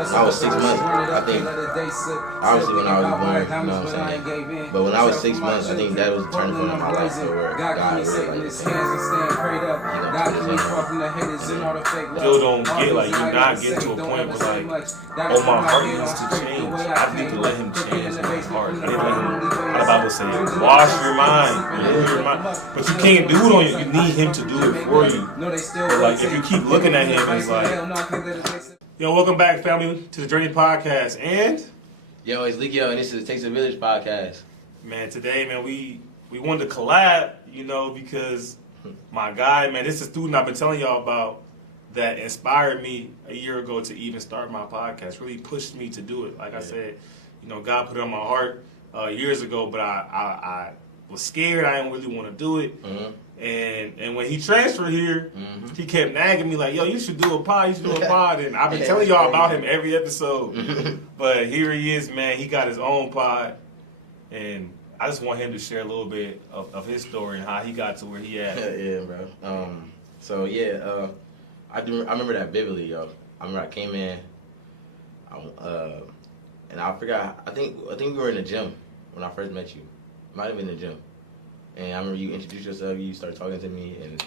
When I was 6 months, I think, obviously when I was born, you know what I'm saying? But when I was 6 months, I think that was the turning point in my life where God really like, he gonna put his hand on me. Still don't get, like, you're not getting to a point where, like, oh, my heart needs to change. I need to let him change my heart. I need to let him, how the Bible say, wash your mind, renew your mind. But you can't do it on you. You need him to do it for you. But, like, if you keep looking at him, it's like, yo, welcome back, family, to the Journey Podcast. And yo, it's Leakio, and this is the Takes a Village Podcast. Man, today, man, we wanted to collab, you know, because my guy, man, this is a student I've been telling y'all about that inspired me a year ago to even start my podcast. Really pushed me to do it. Like I said, you know, God put it on my heart years ago, but I was scared. I didn't really want to do it. Mm-hmm. And when he transferred here, he kept nagging me like, yo, you should do a pod, And I've been telling y'all about him every episode. But here he is, man. He got his own pod. And I just want him to share a little bit of his story and how he got to where he at. Yeah, bro. I remember that vividly, yo. I remember I came in, and I forgot. I think we were in the gym when I first met you. Might have been in the gym. And I remember you introduced yourself, you started talking to me, and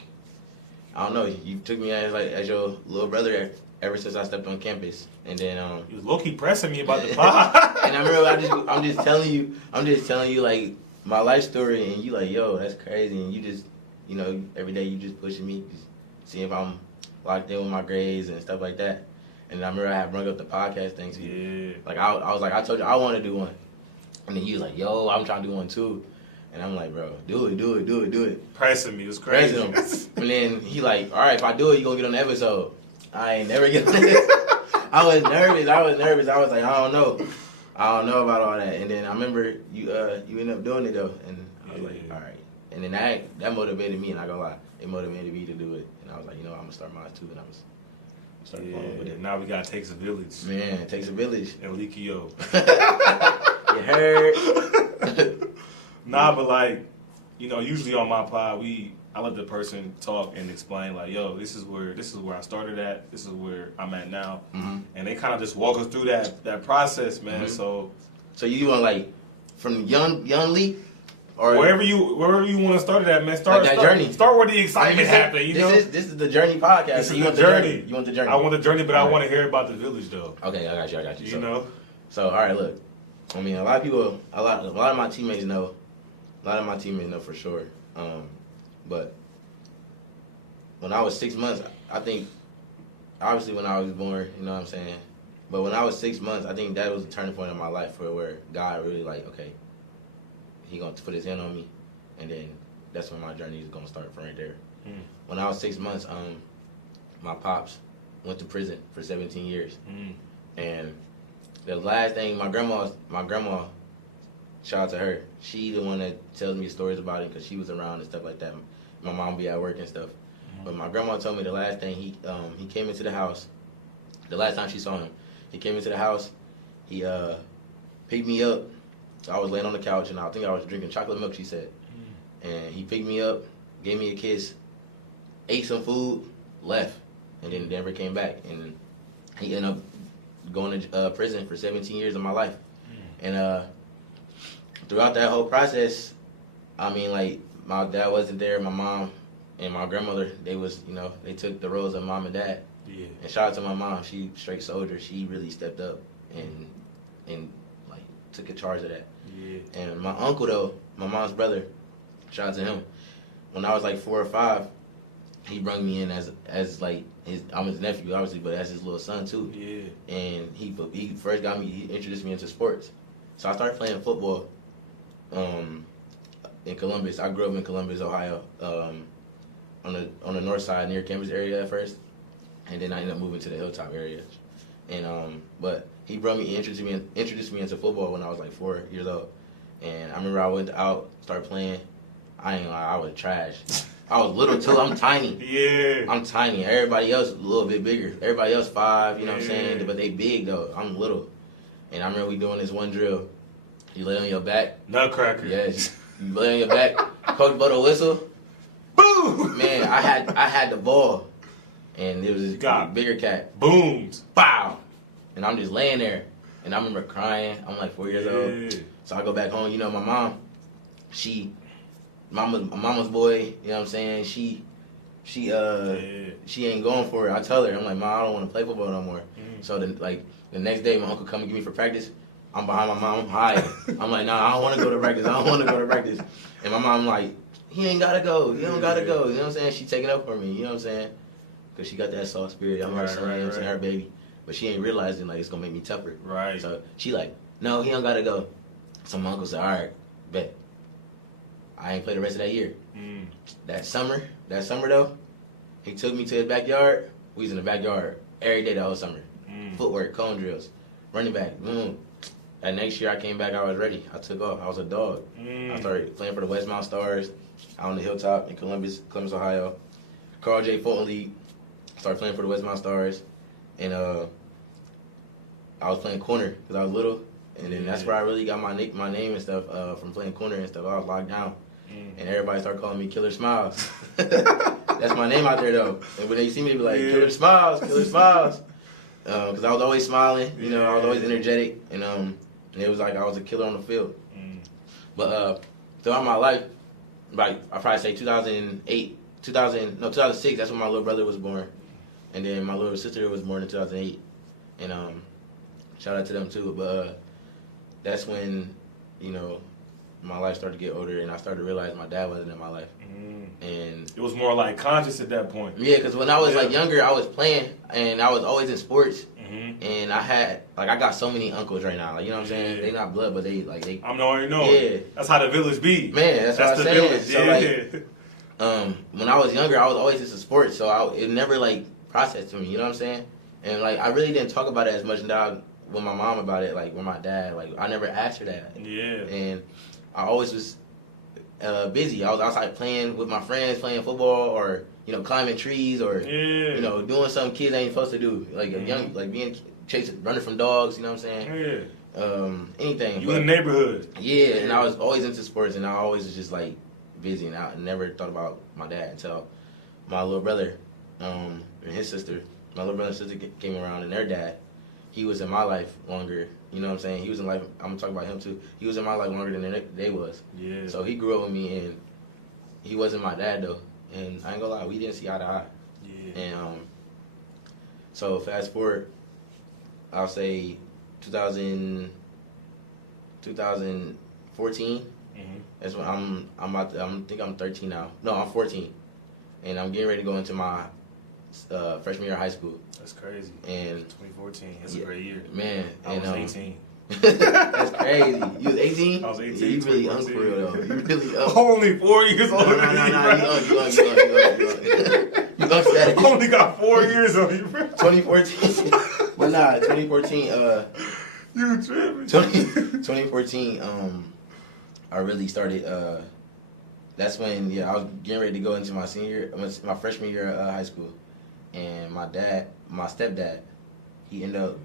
I don't know, you took me as your little brother ever since I stepped on campus. And then you was low-key pressing me about the pod. And I remember I'm just telling you like my life story, and you like, yo, that's crazy. And you just, you know, every day you just pushing me, just seeing if I'm locked in with my grades and stuff like that. And I remember I had brought up the podcast thing to you. Yeah. Like I was like, I told you I want to do one. And then you was like, yo, I'm trying to do one too. And I'm like, bro, do it. Pressing me, it was crazy. Pressing him. And then he like, all right, if I do it, you gonna get on the episode. I ain't never get on it. I was nervous. I was like, I don't know about all that. And then I remember you ended up doing it though. And I was like, all right. And then that motivated me, and I gonna lie, it motivated me to do it. And I was like, you know, I'm gonna start mine too. And I was started following with it. Now we got Takes a Village. Man, it takes a village. And Leakio. You heard? Nah, but like, you know, usually on my pod, I let the person talk and explain like, yo, this is where I started at, this is where I'm at now, and they kind of just walk us through that process, man. So you want like from young Lee, or wherever you want to start it at, man. Start that journey. Start where the excitement happens. You know, this is the Journey Podcast. This is the journey. You want the journey? I want the journey, but I want to hear about the village though. Okay, I got you. You know. So all right, look. I mean, a lot of my teammates know. A lot of my teammates know for sure. But when I was 6 months, I think, obviously when I was born, you know what I'm saying? But when I was 6 months, I think that was the turning point in my life for where God really like, okay, he going to put his hand on me. And then that's when my journey is going to start from right there. When I was 6 months, my pops went to prison for 17 years. And the last thing, my grandma, shout out to her. She the one that tells me stories about it because she was around and stuff like that. My mom be at work and stuff. But my grandma told me the last thing he came into the house. The last time she saw him, he came into the house. He picked me up. I was laying on the couch and I think I was drinking chocolate milk. She said, and he picked me up, gave me a kiss, ate some food, left, and then never came back. And he ended up going to prison for 17 years of my life. And throughout that whole process, I mean, like, my dad wasn't there, my mom and my grandmother, they was, you know, they took the roles of mom and dad. Yeah. And shout out to my mom, she straight soldier, she really stepped up and like took a charge of that. Yeah. And my uncle though, my mom's brother, shout out to him. When I was like 4 or 5, he brought me in as like I'm his nephew obviously, but as his little son too. Yeah. And he first he introduced me into sports. So I started playing football. In Columbus, I grew up in Columbus, Ohio, on the north side near Cambridge area at first, and then I ended up moving to the Hilltop area. And but he introduced me into football when I was like 4 years old. And I remember I went out, started playing. I ain't gonna lie, I was trash. I was little too. I'm tiny. Yeah. I'm tiny. Everybody else a little bit bigger. Everybody else 5. You know what I'm saying? But they big though. I'm little. And I remember we doing this one drill. You lay on your back. Nutcracker. Yes. You lay on your back. Coach blow the whistle. Boom! Man, I had the ball. And it was this bigger cat. Booms. Bow! and I'm just laying there, and I remember crying. I'm like 4 years old, so I go back home. You know, my mom, mama's boy. You know what I'm saying? She ain't going for it. I tell her, I'm like, Mom, I don't want to play football no more. So then, like, the next day, my uncle come and get me for practice. I'm behind my mom, I'm hiding. I'm like, nah, I don't want to go to practice. I don't want to go to practice. And my mom like, he ain't gotta go. He don't gotta go. You know what I'm saying? She taking up for me. You know what I'm saying? Because she got that soft spirit. I'm her son. You know what I'm saying? Her baby. But she ain't realizing like it's gonna make me tougher. Right. So she like, no, he don't gotta go. So my uncle said, all right, bet. I ain't play the rest of that year. That summer though, he took me to his backyard. We was in the backyard every day the whole summer. Footwork, cone drills, running back. That next year I came back, I was ready. I took off. I was a dog. I started playing for the Westmount Stars out on the hilltop in Columbus, Ohio. Carl J. Fulton League. Started playing for the Westmount Stars. And I was playing corner because I was little. And then that's where I really got my name and stuff from playing corner and stuff. I was locked down. And everybody started calling me Killer Smiles. That's my name out there, though. And when they see me, they be like, Killer Smiles, Killer Smiles. Because I was always smiling, you know, I was always energetic. And it was like I was a killer on the field. But throughout my life, like I probably say 2006, that's when my little brother was born. And then my little sister was born in 2008. And shout out to them, too. But that's when, you know, my life started to get older, and I started to realize my dad wasn't in my life. And it was more like conscious at that point. Yeah, because when I was like younger, I was playing, and I was always in sports. And I got so many uncles right now. Like, you know what I'm saying? They not blood, but they. I'm already knowing. Yeah, that's how the village be. Man, that's what I'm saying. Village. So like, when I was younger, I was always into sports, so it never like processed to me. You know what I'm saying? And like, I really didn't talk about it as much now with my mom about it. Like with my dad, like I never asked her that. Yeah. And I always was busy. I was outside playing with my friends, playing football, or climbing trees, or doing something kids ain't supposed to do, like a young, like running from dogs. You know what I'm saying? Anything. You in the neighborhood? Yeah, and I was always into sports, and I always was just like busy, and I never thought about my dad until my little brother and his sister. My little brother and sister came around, and their dad, he was in my life longer. You know what I'm saying? He was in life. I'm gonna talk about him too. He was in my life longer than they was. Yeah. So he grew up with me, and he wasn't my dad though. And I ain't gonna lie, we didn't see eye to eye. Yeah. And so fast forward, I'll say 2014. That's when I'm think I'm 13 now. No, I'm 14, and I'm getting ready to go into my freshman year of high school. That's crazy. And 2014, that's a great year. Man, I was 18. That's crazy. You was 18? I was 18. Yeah, you really young for real though. You really young. Only 4 years older than you. No, you young status. I only got 4 years on you, bro. 2014. But nah, 2014. You tripping? 2014. I really started. That's when I was getting ready to go into my freshman year of high school, and my stepdad, he ended up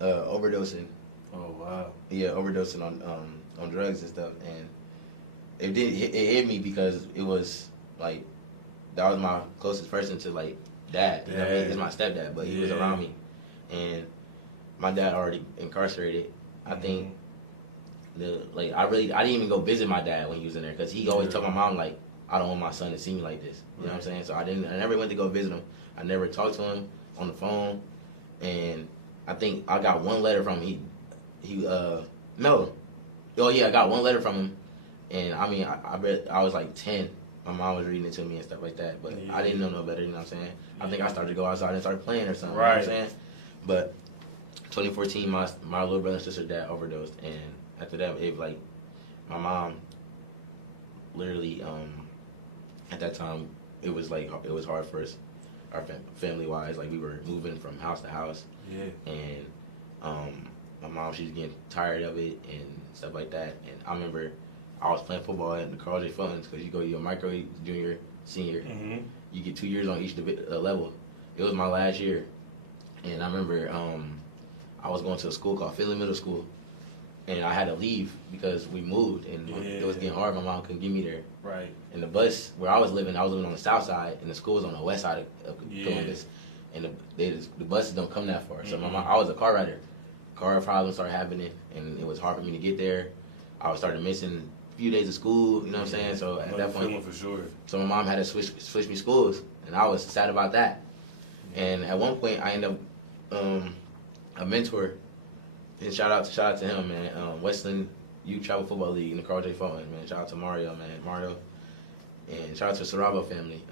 overdosing. Oh wow. Yeah, overdosing on drugs and stuff, and it hit me because it was like that was my closest person to like dad. You know what I mean? He's my stepdad, but he was around me, and my dad already incarcerated. I think I didn't even go visit my dad when he was in there because he always told my mom like, I don't want my son to see me like this. You know what I'm saying? So I never went to go visit him. I never talked to him on the phone, and I think I got one letter from him. I got one letter from him, and I mean I read, I was like 10. My mom was reading it to me and stuff like that, but I didn't know no better. You know what I'm saying? I think I started to go outside and start playing or something. Right. You know what I'm saying? But 2014, my little brother and sister dad overdosed, and after that, it like my mom literally at that time it was hard for us, our family wise. Like we were moving from house to house, and my mom, she was getting tired of it and stuff like that. And I remember I was playing football at the Carl J. Fultons because you go to your micro, junior, senior, you get 2 years on each level. It was my last year, and I remember I was going to a school called Finley Middle School. And I had to leave because we moved, and it was getting hard. My mom couldn't get me there. Right. And the bus where I was living on the south side, and the school was on the west side of Columbus. and the buses don't come that far. So I was a car rider. Car problems started happening, and it was hard for me to get there. I started missing a few days of school. You know what I'm saying? So at that point, for sure. So my mom had to switch me schools, and I was sad about that. And at one point, I ended up a mentor. And shout out to him, man. Westland Youth Travel Football League in the Carl J. Fulton, man. Shout out to Mario, man. Mario. And shout out to Sarabo family.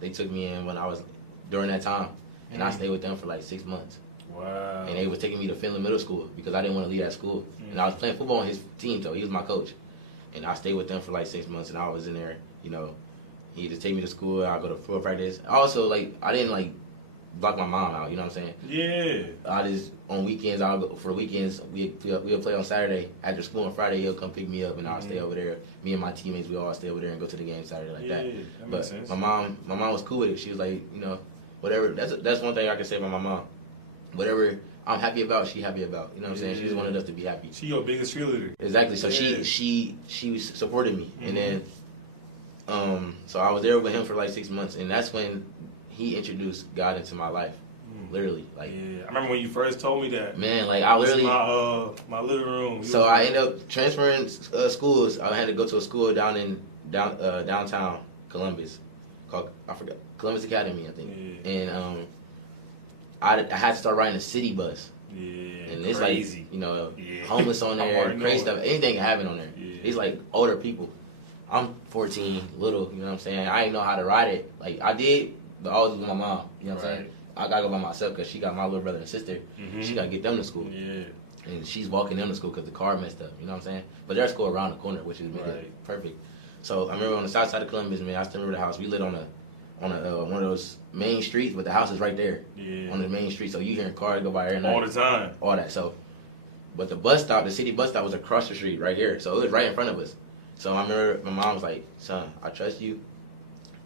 They took me in when I was during that time, and I stayed with them for like 6 months. Wow. And they was taking me to Finland Middle School because I didn't want to leave that school. And I was playing football on his team, so he was my coach. And I stayed with them for like 6 months, and I was in there, you know. He just take me to school. I go to football practice. Also, like, I didn't like block my mom out. You know what I'm saying? Yeah. I just on weekends. I'll go for the weekends. We'll play on Saturday after school on Friday. He'll come pick me up, and I'll stay over there. Me and my teammates, we all stay over there and go to the game Saturday like that. That but makes sense. my mom was cool with it. She was like, you know, whatever. That's one thing I can say about my mom. Whatever I'm happy about, she happy about. You know what I'm saying? She just wanted us to be happy. She your biggest cheerleader. Exactly. So she supported me, and then so I was there with him for like 6 months, and that's when he introduced God into my life. Literally, like I remember when you first told me that. Man, like I literally my living room. So I ended up transferring schools. I had to go to a school down downtown Columbus, called Columbus Academy, I think. Yeah. And I had to start riding a city bus. Yeah, and it's crazy. Like, you know, homeless on there, crazy stuff, anything can happen on there. Yeah. These like older people. I'm 14, little, you know what I'm saying? I didn't know how to ride it. Like I did, but I was with my mom, you know what I'm saying? I gotta go by myself because she got my little brother and sister. She gotta get them to school. Yeah. And she's walking them to school because the car messed up, you know what I'm saying? But there's school around the corner, which is perfect. So I remember on the south side of Columbus, man, I still remember the house. We lived on one of those main streets, but the house is right there on the main street. So you hearing cars go by every night. All the time. All that. So, but the bus stop, the city bus stop was across the street right here. So it was right in front of us. So I remember my mom was like, son, I trust you.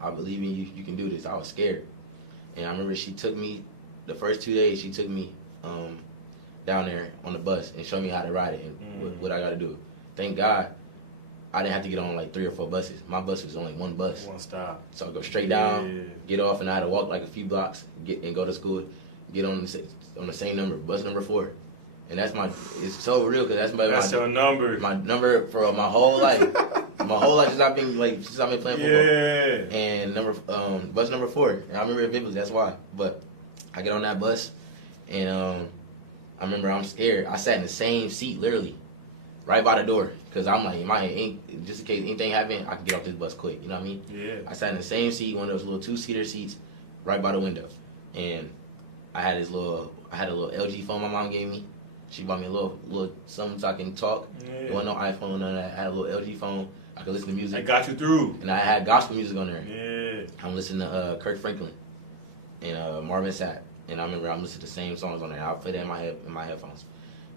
I believe in you. You can do this. I was scared. And I remember she took me, the first 2 days, she took me down there on the bus and showed me how to ride it and what I got to do. Thank God I didn't have to get on like 3 or 4 buses. My bus was only one bus. One stop. So I go straight down, get off, and I had to walk like a few blocks and go to school, get on the same number, bus number 4. And that's it's so real because that's your number. My number for my whole life. My whole life since I've been playing football. Yeah. And bus number 4. And I remember it vividly. That's why. But I get on that bus, and I remember I'm scared. I sat in the same seat, literally, right by the door, because I'm like, in my head, just in case anything happened, I can get off this bus quick. You know what I mean? Yeah. I sat in the same seat, one of those little 2-seater seats, right by the window, and I had a little LG phone my mom gave me. She bought me a little something so I can talk. There wasn't no iPhone, none of that. I had a little LG phone. I could listen to music. I got you through. And I had gospel music on there. Yeah. I'm listening to Kirk Franklin and Marvin Sapp. And I remember I'm listening to the same songs on there. I'll play that in my headphones.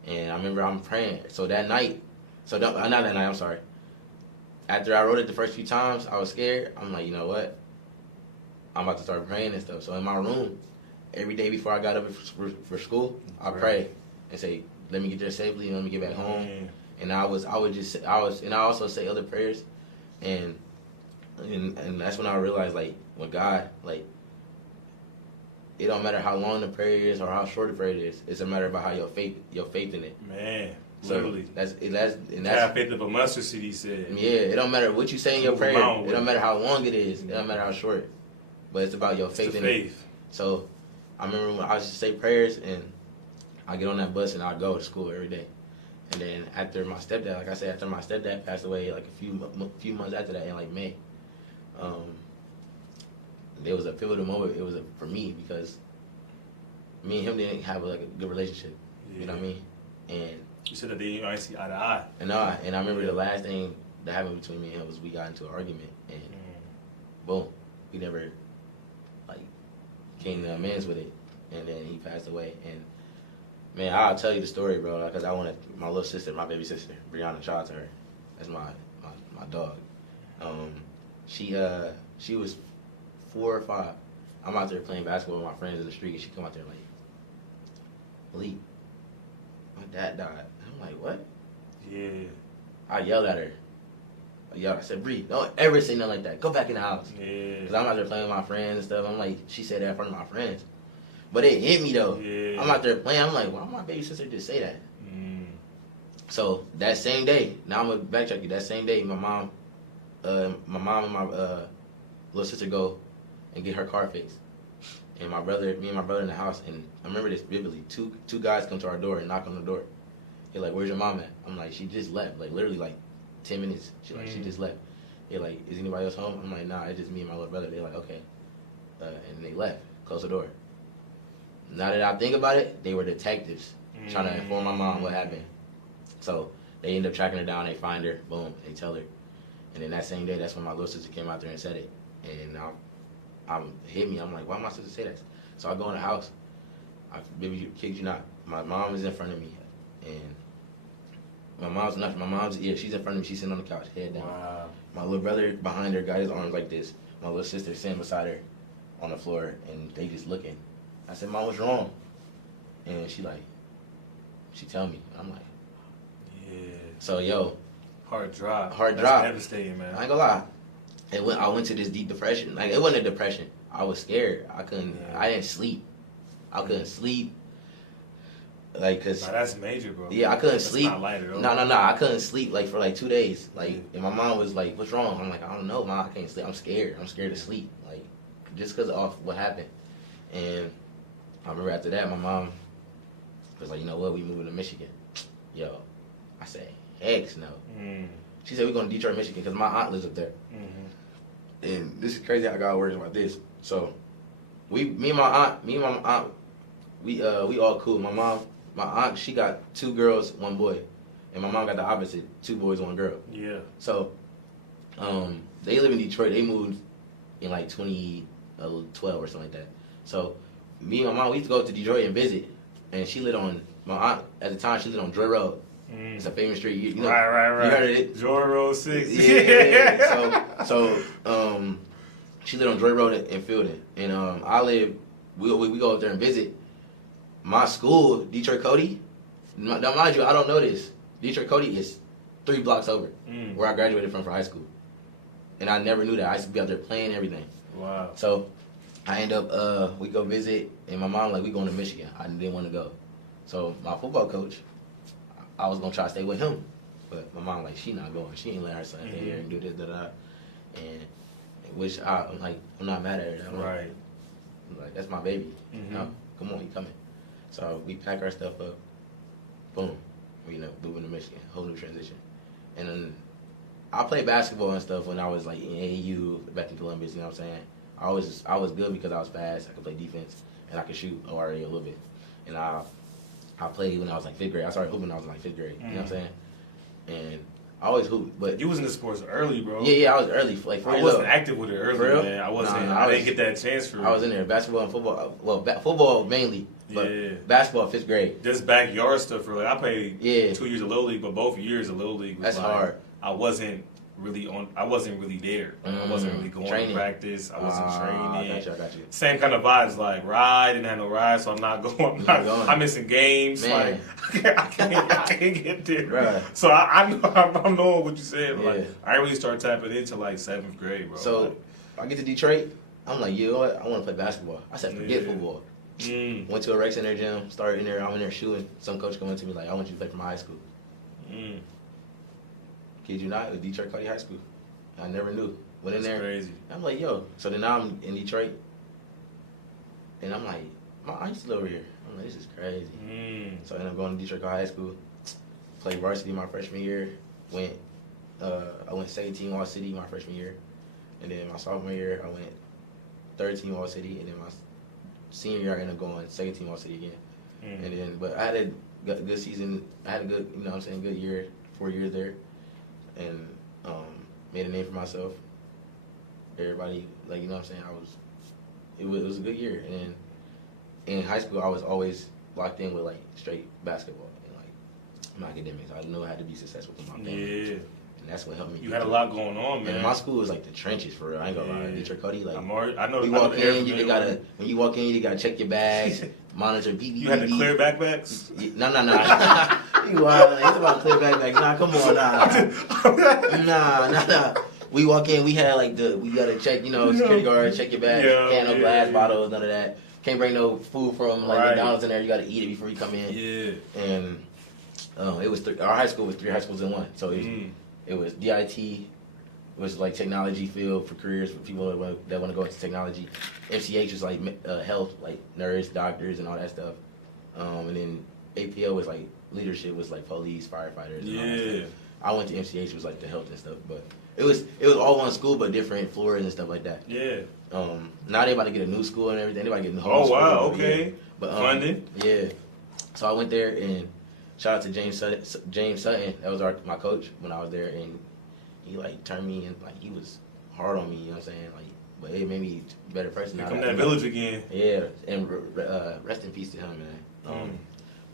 And I remember I'm praying. So that night, not that night, I'm sorry. After I wrote it the first few times, I was scared. I'm like, you know what? I'm about to start praying and stuff. So in my room, every day before I got up for school, I pray and say, let me get there safely and let me get back home. And I also say other prayers. And that's when I realized, like, when God, like, it don't matter how long the prayer is or how short the prayer is. It's a matter about how your faith in it. Man, so literally. That's have faith of a mustard seed, he said. Yeah, it don't matter what you say in your prayer. It don't matter how long it is. It don't matter how short. But it's about your faith in it. So I remember when I used to say prayers, and I get on that bus and I go to school every day. And then after my stepdad passed away, like a few months after that, in like May, there was a pivotal moment. It was for me because me and him didn't have like a good relationship. You know what I mean? And you said that they didn't see eye to eye. And I remember the last thing that happened between me and him was we got into an argument, and boom, we never like came to amends with it. And then he passed away. And man, I'll tell you the story, bro, because I wanted my little sister, my baby sister, Brianna, shout out to her. That's my dog. She was 4 or 5. I'm out there playing basketball with my friends in the street, and she come out there like, Malik, my dad died. I'm like, what? Yeah. I yelled at her. I said, Bree, don't ever say nothing like that. Go back in the house. Yeah. Because I'm out there playing with my friends and stuff. I'm like, she said that in front of my friends. But it hit me though. Yeah. I'm out there playing. I'm like, why my baby sister just say that? So that same day, now I'm gonna backtrack you. That same day, my mom and my little sister go and get her car fixed. And me and my brother in the house, and I remember this vividly. Two guys come to our door and knock on the door. They're like, "Where's your mom at?" I'm like, "She just left. Like literally like 10 minutes. She just left." They're like, "Is anybody else home?" I'm like, "Nah, it's just me and my little brother." They're like, "Okay," and they left. Close the door. Now that I think about it, they were detectives trying to inform my mom what happened. So they end up tracking her down. They find her. Boom. They tell her. And then that same day, that's when my little sister came out there and said it. And I'm hit me. I'm like, why am I supposed to say that? So I go in the house. Baby, kid you not. My mom is in front of me, and she's in front of me. She's sitting on the couch, head down. Wow. My little brother behind her got his arms like this. My little sister sitting beside her on the floor, and they just looking. I said, "Mom, what's wrong?" And she tell me. I'm like, yeah. So yo, Hard drop. That's drop. Devastating, man. I ain't gonna lie. I went to this deep depression. Like it wasn't a depression. I was scared. I didn't sleep. I couldn't sleep. Like, cause that's major, bro. Yeah, I couldn't sleep. Not light at all. No. I couldn't sleep like for like 2 days. Like, and my mom was like, "What's wrong?" I'm like, "I don't know, Mom. I can't sleep. I'm scared. I'm scared to sleep. Like, just cause of what happened." And I remember after that, my mom was like, "You know what? We moving to Michigan." Yo, I said, "Heck no." She said, "We're going to Detroit, Michigan, because my aunt lives up there." And this is crazy. I got words about this. So, me and my aunt, we all cool. My aunt, she got 2 girls, 1 boy, and my mom got the opposite, 2 boys, 1 girl. Yeah. So, they live in Detroit. They moved in like 2012 or something like that. So, me and my mom, we used to go to Detroit and visit, and she lived on, my aunt at the time, she lived on Joy Road. It's a famous street. You know, right. You heard of it? Joy Road 6. Yeah. So she lived on Joy Road in Fielding, and we go up there and visit. My school, Detroit Cody. Now, mind you, I don't know this. Detroit Cody is 3 blocks over where I graduated from for high school, and I never knew that. I used to be out there playing everything. Wow. So I end up we go visit, and my mom like, we going to Michigan. I didn't want to go, so my football coach, I was gonna try to stay with him, but my mom like, she not going. She ain't let her son stay here and do this, and which I'm like, I'm not mad at her. I'm like, that's my baby. You know, come on, you coming. So we pack our stuff up. Boom, moving to Michigan, whole new transition. And then I played basketball and stuff when I was like in AAU back in Columbus. You know what I'm saying? I was good because I was fast. I could play defense and I could shoot already a little bit. And I played when I was like 5th grade. I started hooping when I was like 5th grade. You know what I'm saying? And I always hooped, but you was in the sports early, bro. Yeah, I was early. Like I wasn't active with it early, man. I wasn't. Nah, I didn't get that chance for it. I was in there, basketball and football. Well, football mainly, but basketball 5th grade. Just backyard stuff, really. I played 2 years of little league, but both years of little league was that's hard. I wasn't really there. I wasn't really going to practice. I wasn't training. I got you. Same kind of vibes, like ride, didn't have no ride, so I'm not going. I'm missing games. Man. Like I can't get there. Right. So I'm knowing what you said. Like I didn't really start tapping into like 7th grade, bro. So like, I get to Detroit, I'm like, you know what? I want to play basketball. I said, forget football. Went to a rec center gym, started in there. I'm in there shooting. Some coach come up to me like, I want you to play for my high school. Kid you not, it was Detroit Cody High School. I never knew. Went in there. Crazy. I'm like, yo. So then now I'm in Detroit, and I'm like, I used to live over here. I'm like, this is crazy. So I ended up going to Detroit High School. Played varsity my freshman year. I went second team All City my freshman year, and then my sophomore year I went 3rd team All City, and then my senior year I ended up going second team All City again. And then, but I had a good season. I had a good, you know what I'm saying, good year, 4 years there, and made a name for myself. Everybody, like, you know what I'm saying, it was a good year. And then in high school I was always locked in with like straight basketball and like my academics. I knew I had to be successful with my family. Yeah. And that's what helped me. You had a lot going on, man. And my school was like the trenches for real. I ain't gonna lie. Detroit Cody, like, I know. You walk in, when you walk in, you gotta check your bags, monitor beep. You had to clear backpacks? No. You wild. It's about clear backpacks. Nah, come on, nah. We walk in, we had like we gotta check, security guard, check your bag, can't no glass bottles, none of that. can't bring no food from like McDonald's in there. You got to eat it before you come in. Yeah. And it was our high school was 3 high schools in one. So it was DIT, was like technology field for careers for people that want to go into technology. MCH was like health, like nurse, doctors, and all that stuff. And then APL was like leadership, was like police, firefighters. And all that stuff. I went to MCH, was like the health and stuff, but it was all one school but different floors and stuff like that. Yeah. Now they about to get a new school and everything. They about to get a new Oh school. wow, okay. Yeah. But funded. Yeah. So I went there and shout out to James Sutton. That was my coach when I was there, and he like turned me and like he was hard on me. You know what I'm saying? Like, but it made me a better person. Come that village again. Yeah, and rest in peace to him, man.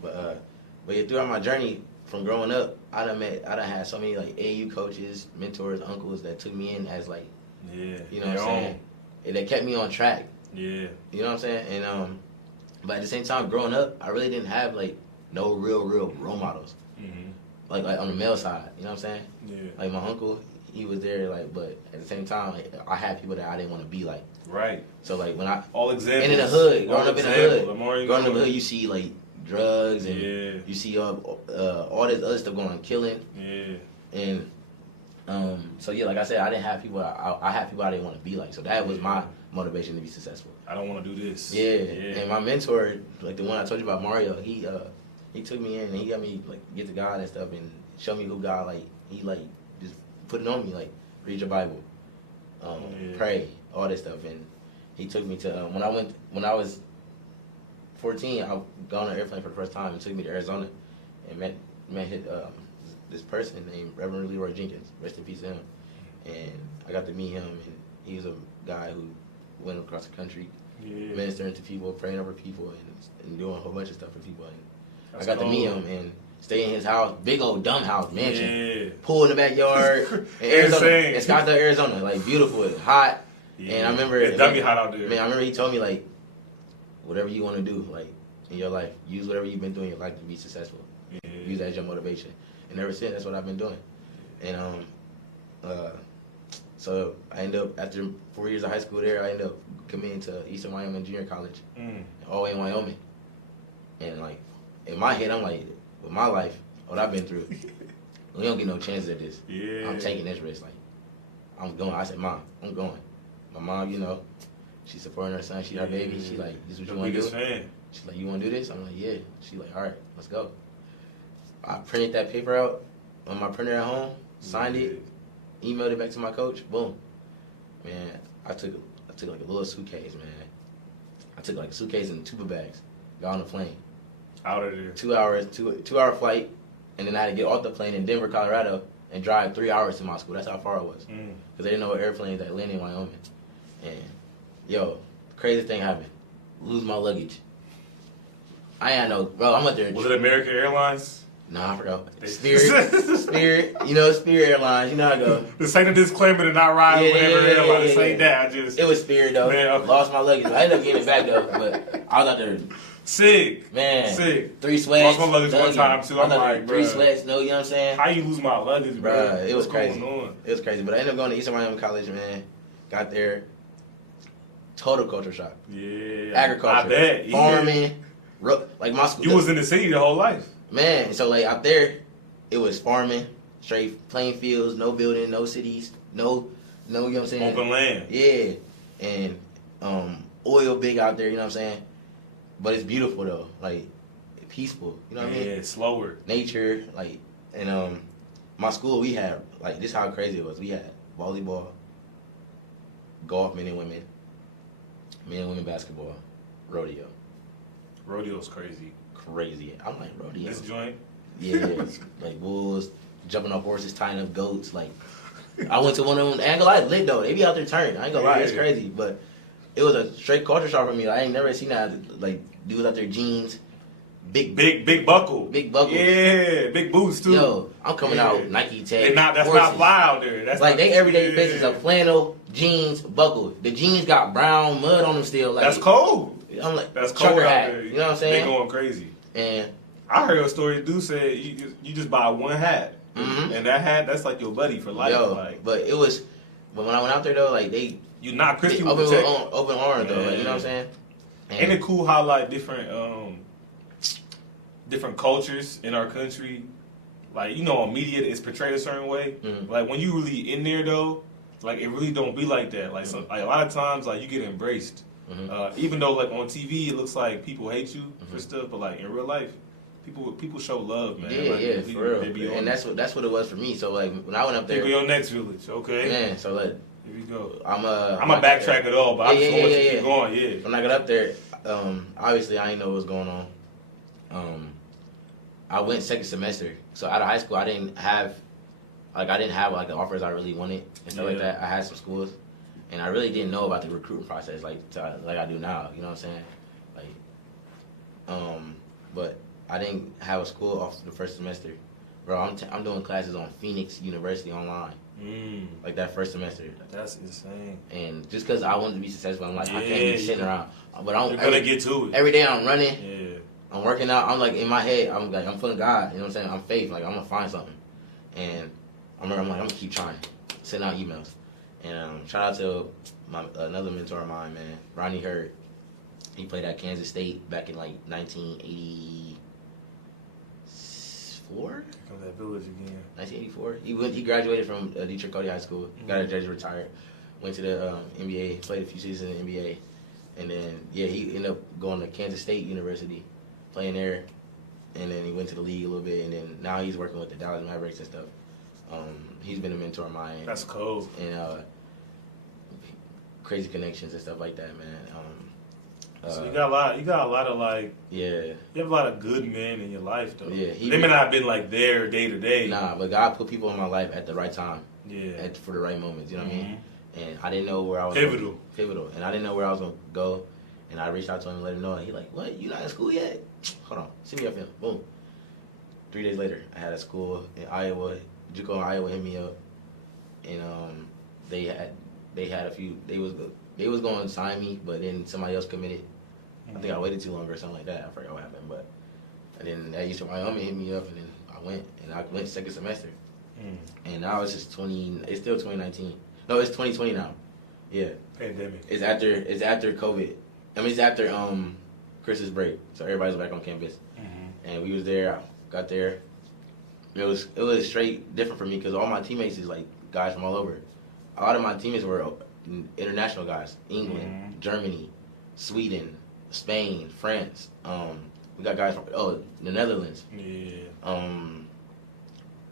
But yeah, throughout my journey from growing up, I done had so many like AU coaches, mentors, uncles that took me in as like, you know what I'm saying? And they kept me on track. Yeah. You know what I'm saying? And but at the same time, growing up, I really didn't have like no real role models. Like on the male side, you know what I'm saying? Yeah. Like my uncle, he was there, like, but at the same time, like, I had people that I didn't want to be like. Right. So like when I all examples. And in the hood, growing up in the hood, you see like drugs and you see all this other stuff going on, killing. Yeah. And so yeah, like I said, I didn't have people. I had people I didn't want to be like. So that was my motivation to be successful. I don't want to do this. Yeah. And my mentor, like the one I told you about, Mario, he took me in and he got me like get to God and stuff and show me who God like. He like just put it on me, like read your Bible, pray, all this stuff. And he took me to when I was 14, I got on an airplane for the first time and took me to Arizona and met this person named Reverend Leroy Jenkins. Rest in peace to him. And I got to meet him, and he was a guy who went across the country, ministering to people, praying over people, and doing a whole bunch of stuff for people. And I got to meet him and stay in his house, big old dumb house, mansion, pool in the backyard, in Arizona, in Scottsdale, Arizona, like beautiful, hot. And I remember it's definitely hot out there. Man, I remember he told me like, whatever you want to do, like in your life, use whatever you've been through in your life to be successful. Use that as your motivation. And ever since, that's what I've been doing. And so I ended up, after 4 years of high school there, I ended up committing to Eastern Wyoming Junior College, all the way in Wyoming. And like in my head, I'm like, with my life, what I've been through, we don't get no chances at this. I'm taking this risk. Like I'm going. I said, Mom, I'm going. My mom, you know, she's supporting her son. She her baby. She like, this is what you want to do? Fan. She's like, you want to do this? I'm like, yeah. She like, all right, let's go. I printed that paper out on my printer at home, signed it, emailed it back to my coach. Boom, man. I took like a little suitcase, man. I took like a suitcase and 2 bags. Got on the plane. Out of there. 2 hours, 2-hour flight, and then I had to get off the plane in Denver, Colorado, and drive 3 hours to my school. That's how far it was. Because they didn't know what airplanes that landed in Wyoming. And yo, the craziest thing happened. Lose my luggage. I ain't know, bro. I'm up there. Was it American Airlines? Nah, I forgot. Spirit. You know, Spirit Airlines. You know how it go. This ain't a disclaimer to not ride with whatever airline. This ain't that. It was Spirit though. Man, okay. Lost my luggage. I ended up getting it back though, but I was out there. Sick. Man. Sick. 3 sweats. Lost my luggage one time too. I'm like, 3 sweats. No, you know what I'm saying? How you lose my luggage, bro? It was crazy. It was crazy. But I ended up going to Eastern Wyoming College, man. Got there. Total culture shock. Yeah. Agriculture. I bet. Farming. Like my school. You was in the city the whole life. Man, so like out there, it was farming, straight plain fields, no building, no cities, no, you know what I'm saying? Open land. Yeah, and oil big out there, you know what I'm saying? But it's beautiful though, like peaceful, you know what I mean? Yeah, slower. Nature, like, and my school we had like this is how crazy it was. We had volleyball, golf, men and women basketball, rodeo. Rodeo's crazy. Crazy. I'm like, rodeo. This joint? Yeah, like bulls, jumping off horses, tying up goats. Like, I went to one of them. I ain't gonna lie, it's lit though. They be out there turning. I ain't gonna lie, it's crazy. But it was a straight culture shock for me. I ain't never seen that. Like, dudes out there, jeans, big buckle. Big buckles. Yeah, big boots too. Yo, I'm coming out Nike Tech. That's not fly out there. That's like they everyday business of flannel, jeans, buckle. The jeans got brown mud on them still. Like, that's cold. I'm like, that's cold out there. You know what I'm saying? They going crazy. And I heard a story. Dude said you just buy one hat, and that hat that's like your buddy for life. Yo, like, but when I went out there though, like you not Christy with open arms though. Like, you know what I'm saying? Ain't it cool how like different cultures in our country, like on media it's portrayed a certain way. Mm-hmm. Like when you really in there though, like it really don't be like that. Like so, like a lot of times like you get embraced, even though like on TV it looks like people hate you for stuff, but like in real life, people show love, man. Yeah, like, yeah, for real. And that's what it was for me. So like when I went up there, your next village, okay? Man, so like here we go. I'm a backtrack it all, but I just want to keep going. Yeah. When I got up there, obviously I didn't know what was going on. I went second semester, so out of high school I didn't have like the offers I really wanted and stuff like that. I had some schools, and I really didn't know about the recruiting process like I do now. You know what I'm saying? Like, but I didn't have a school off the first semester, bro. I'm doing classes on Phoenix University online, like that first semester. That's insane. And just because I wanted to be successful, I'm like I can't be sitting around. But I'm gonna get to it. Every day I'm running. Yeah. I'm working out. I'm like in my head. I'm like I'm feeling God. You know what I'm saying? I'm faith. Like I'm gonna find something. And I'm like I'm gonna keep trying, sending out emails. And shout out to another mentor of mine, man, Ronnie Hurd. He played at Kansas State back in like 1984. Come that village again. 1984. He graduated from Detroit Cody High School. Got a judge, retired. Went to the NBA. Played a few seasons in the NBA. And then he ended up going to Kansas State University, playing there, and then he went to the league a little bit, and then now he's working with the Dallas Mavericks and stuff. He's been a mentor of mine. That's cool. And crazy connections and stuff like that, man. So you got a lot of like. Yeah. You have a lot of good men in your life, though. Yeah. They may not have been like there day to day. Nah, but God put people in my life at the right time. Yeah. For the right moments. You know what I mean? And I didn't know where I was. Pivotal. And I didn't know where I was gonna go. And I reached out to him and let him know. And he like, what? You not in school yet? Hold on. Send me your film. Boom. 3 days later, I had a school in Iowa. JUCO in Iowa hit me up, and they had a few. They was going to sign me, but then somebody else committed. I think I waited too long or something like that. I forgot what happened, but and then that Eastern Wyoming hit me up, and then I went second semester, and now it's just 20. It's still 2019. No, it's 2020 now. Yeah. Pandemic. It's after COVID. I mean, it's after Christmas break, so everybody's back on campus, and we was there. I got there. It was straight different for me because all my teammates is like guys from all over. A lot of my teammates were international guys: England, Germany, Sweden, Spain, France. We got guys from the Netherlands. Yeah.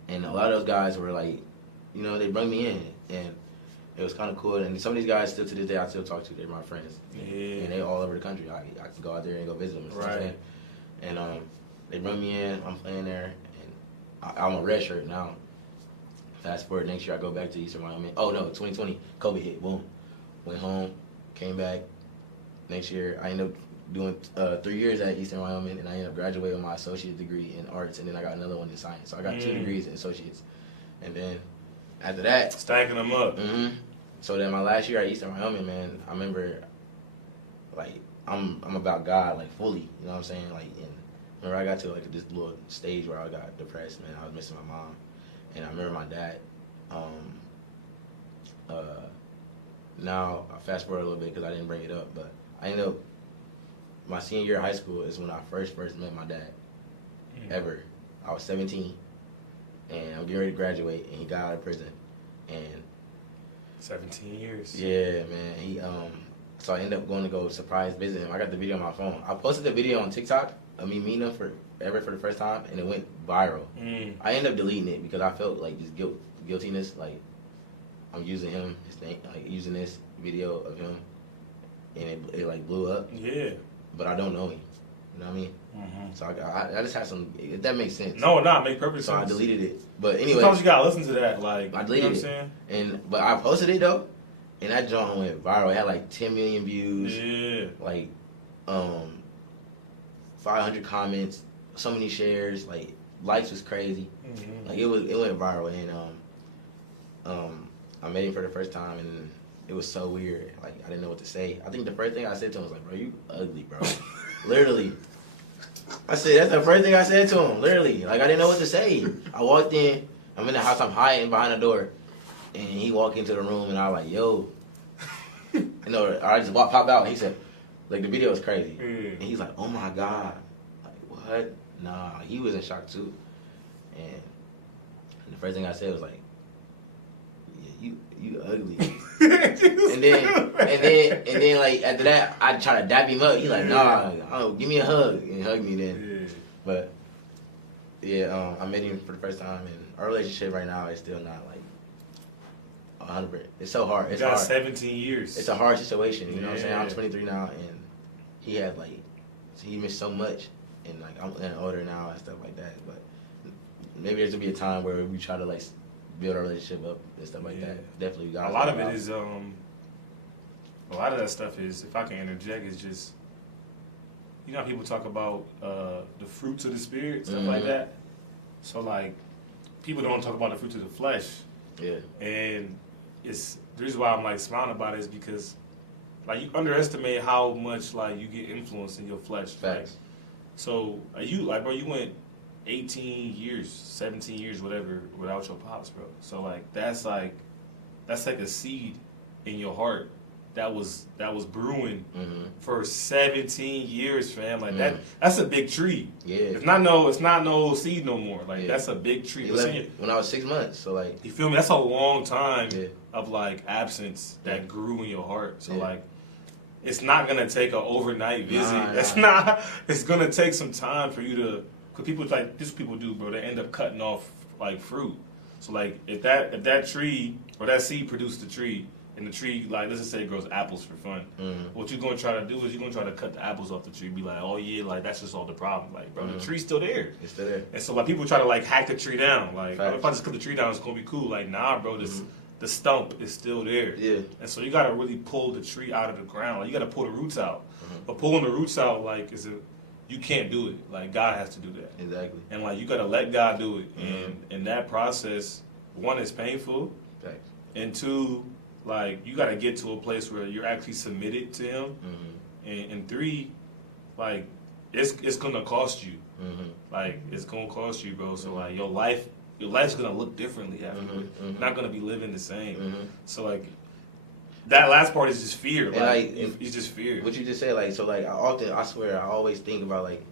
And a lot of those guys were like, they brought me in, and it was kind of cool. And some of these guys still to this day I still talk to. They're my friends. Yeah. And they all over the country. I can go out there and go visit them. Right. And they brought me in. I'm playing there, and I'm a red shirt now. Fast forward next year, I go back to Eastern Wyoming. Oh no, 2020, COVID hit. Boom. Went home, came back. Next year, I ended up doing 3 years at Eastern Wyoming, and I ended up graduating with my associate degree in arts, and then I got another one in science. So I got 2 degrees in associates. And then after that, stacking them up. So then my last year at Eastern Wyoming, man, I remember, like, I'm about God, like, fully. You know what I'm saying? Like, and remember I got to like this little stage where I got depressed, man. I was missing my mom, and I remember my dad. Now I fast forward a little bit because I didn't bring it up, but I ended up my senior year of high school is when I first met my dad. Ever. I was 17, and I'm getting ready to graduate, and he got out of prison, and 17 years. Yeah, man. He so I ended up going to go surprise visit him. I got the video on my phone. I posted the video on TikTok of me meeting him for the first time, and it went viral. I ended up deleting it because I felt like this guiltiness, like I'm using him, his name, like using this video of him, and it like blew up. Yeah. But I don't know him. You know what I mean? So I just had some. If that makes sense. No, make perfect sense. So I deleted it. But anyway, sometimes you gotta listen to that. Like I deleted it. But I posted it though, and that joint went viral. It had like 10 million views. Yeah. Like 500 comments, so many shares. Like likes was crazy. Like it went viral, and I met him for the first time, and it was so weird. Like I didn't know what to say. I think the first thing I said to him was like, "Bro, you ugly, bro." Literally. I said, that's the first thing I said to him, literally. Like, I didn't know what to say. I walked in, I'm in the house, I'm hiding behind the door, and he walked into the room, and I was like, yo. I just pop out, and he said, Like the video was crazy, Yeah. and he's like, "Oh my god, like what?" Nah, he was in shock too, and the first thing I said was like, "Yeah, you ugly." and then like after that, I try to dap him up. He like, "Nah, give me a hug," and hug me then. Yeah. But yeah, I met him for the first time, and our relationship right now is still not like 100%. It's so hard. It's got hard. 17 years. It's a hard situation. You know what I'm saying? Yeah. I'm 23 now, and he had like he missed so much, and like I'm getting older now and stuff like that. But maybe there's gonna be a time where we try to like build our relationship up and stuff like that. Definitely, a lot of it is a lot of that stuff is, if I can interject, is just, you know how people talk about the fruits of the spirit, stuff like that. So like people don't talk about the fruits of the flesh. Yeah. And it's the reason why I'm like smiling about it is because like you underestimate how much like you get influenced in your flesh. Facts. Like, so you like, bro, you went 18 years, 17 years, whatever, without your pops, bro. So like that's like a seed in your heart that was brewing for 17 years, fam. Like that's a big tree. Yeah. It's not no seed no more. Like that's a big tree. When I was 6 months, so like you feel me? That's a long time of like absence that grew in your heart. So like it's not gonna take an overnight visit. It's gonna take some time for you to. Cause people like this, people do, bro. They end up cutting off like fruit. So like if that tree or that seed produced the tree, and the tree, like let's just say it grows apples for fun. What you're gonna try to do is you're gonna try to cut the apples off the tree. Be like, oh yeah, like that's just all the problem. Like, bro, the tree's still there. It's still there. And so like people try to like hack the tree down. Like, oh, if I just cut the tree down, it's gonna be cool. Like, nah, bro, the stump is still there. Yeah. And so you gotta really pull the tree out of the ground. Like you gotta pull the roots out. But pulling the roots out, like, you can't do it. Like God has to do that. Exactly. And like you gotta let God do it. And in that process, one, is painful. Facts. And two, like you gotta get to a place where you're actually submitted to Him. And three, like it's gonna cost you. Like it's gonna cost you, bro. So like your life's gonna look differently afterwards. You're not gonna be living the same. So like that last part is just fear. Like it's just fear. What you just said, like, so like I swear I always think about like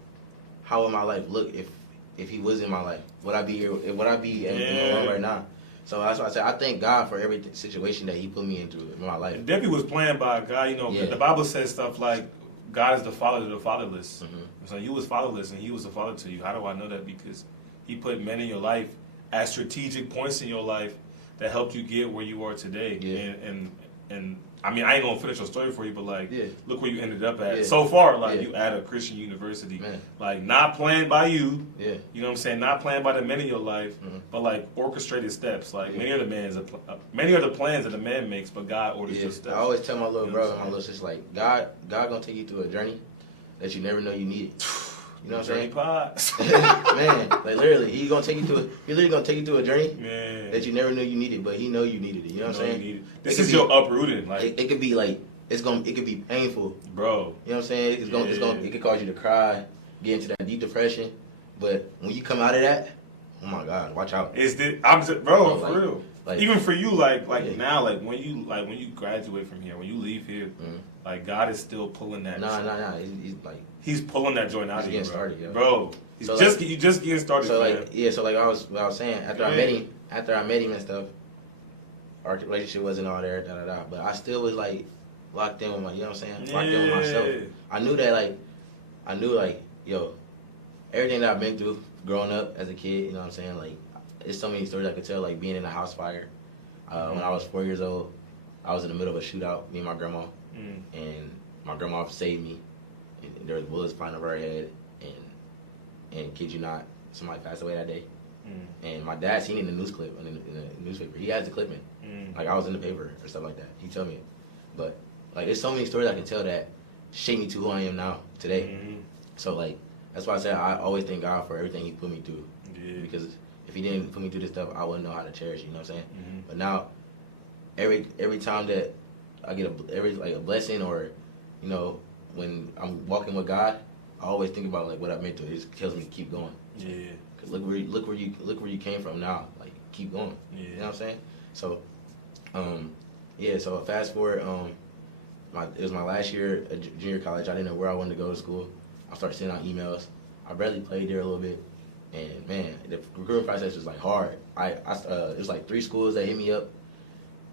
how would my life look if he was in my life? Would I be here? Would I be in my life right now? So that's why I said I thank God for every situation that He put me into in my life. Debbie was planned by God. You know, the Bible says stuff like God is the father of the fatherless. So you was fatherless and He was the father to you. How do I know that? Because He put men in your life at strategic points in your life that helped you get where you are today. And I mean, I ain't gonna finish your story for you, but like, look where you ended up at. So far, like, you at a Christian university, like, not planned by you. You know what I'm saying? Not planned by the men in your life, but like orchestrated steps. Like many of the plans that the man makes, but God orders your steps. I always tell my little brother, my little sister, like, God gonna take you through a journey that you never know you needed. You know what I'm saying? Pods. Man, like literally, He's literally gonna take you to a journey that you never knew you needed, but He know you needed it. You know what I'm saying? This is your uprooting. Like it could be like it could be painful, bro. You know what I'm saying? It could cause you to cry, get into that deep depression. But when you come out of that, oh my God, watch out. Bro, for real. Like, even for you, like now, like when you graduate from here, when you leave here, like God is still pulling that. Nah. He's pulling that joint out of you, getting started, bro. You just getting started. So like I was saying, after I met him and stuff, our relationship wasn't all there, but I still was like locked in with my, you know what I'm saying? Locked in with myself. I knew like, yo, everything that I've been through growing up as a kid, you know what I'm saying? Like, there's so many stories I could tell, like being in a house fire. When I was 4 years old, I was in the middle of a shootout, me and my grandma, and my grandma saved me. And there was bullets flying over her head, and kid you not, somebody passed away that day. And my dad seen it in the news clip, in the newspaper. He has the clipping. Like, I was in the paper or stuff like that. He told me it. But, like, there's so many stories I can tell that shape me to who I am now, today. So, like, that's why I said I always thank God for everything He put me through. Because if He didn't put me through this stuff, I wouldn't know how to cherish it, you know what I'm saying? But now, every time that I get a blessing, or, you know, when I'm walking with God, I always think about like what I've been through. It just tells me to keep going. Cause look where you came from now. Like, keep going. You know what I'm saying? So, so fast forward. it was my last year at junior college. I didn't know where I wanted to go to school. I started sending out emails. I barely played there a little bit, and man, the recruiting process was like hard. It was like 3 schools that hit me up.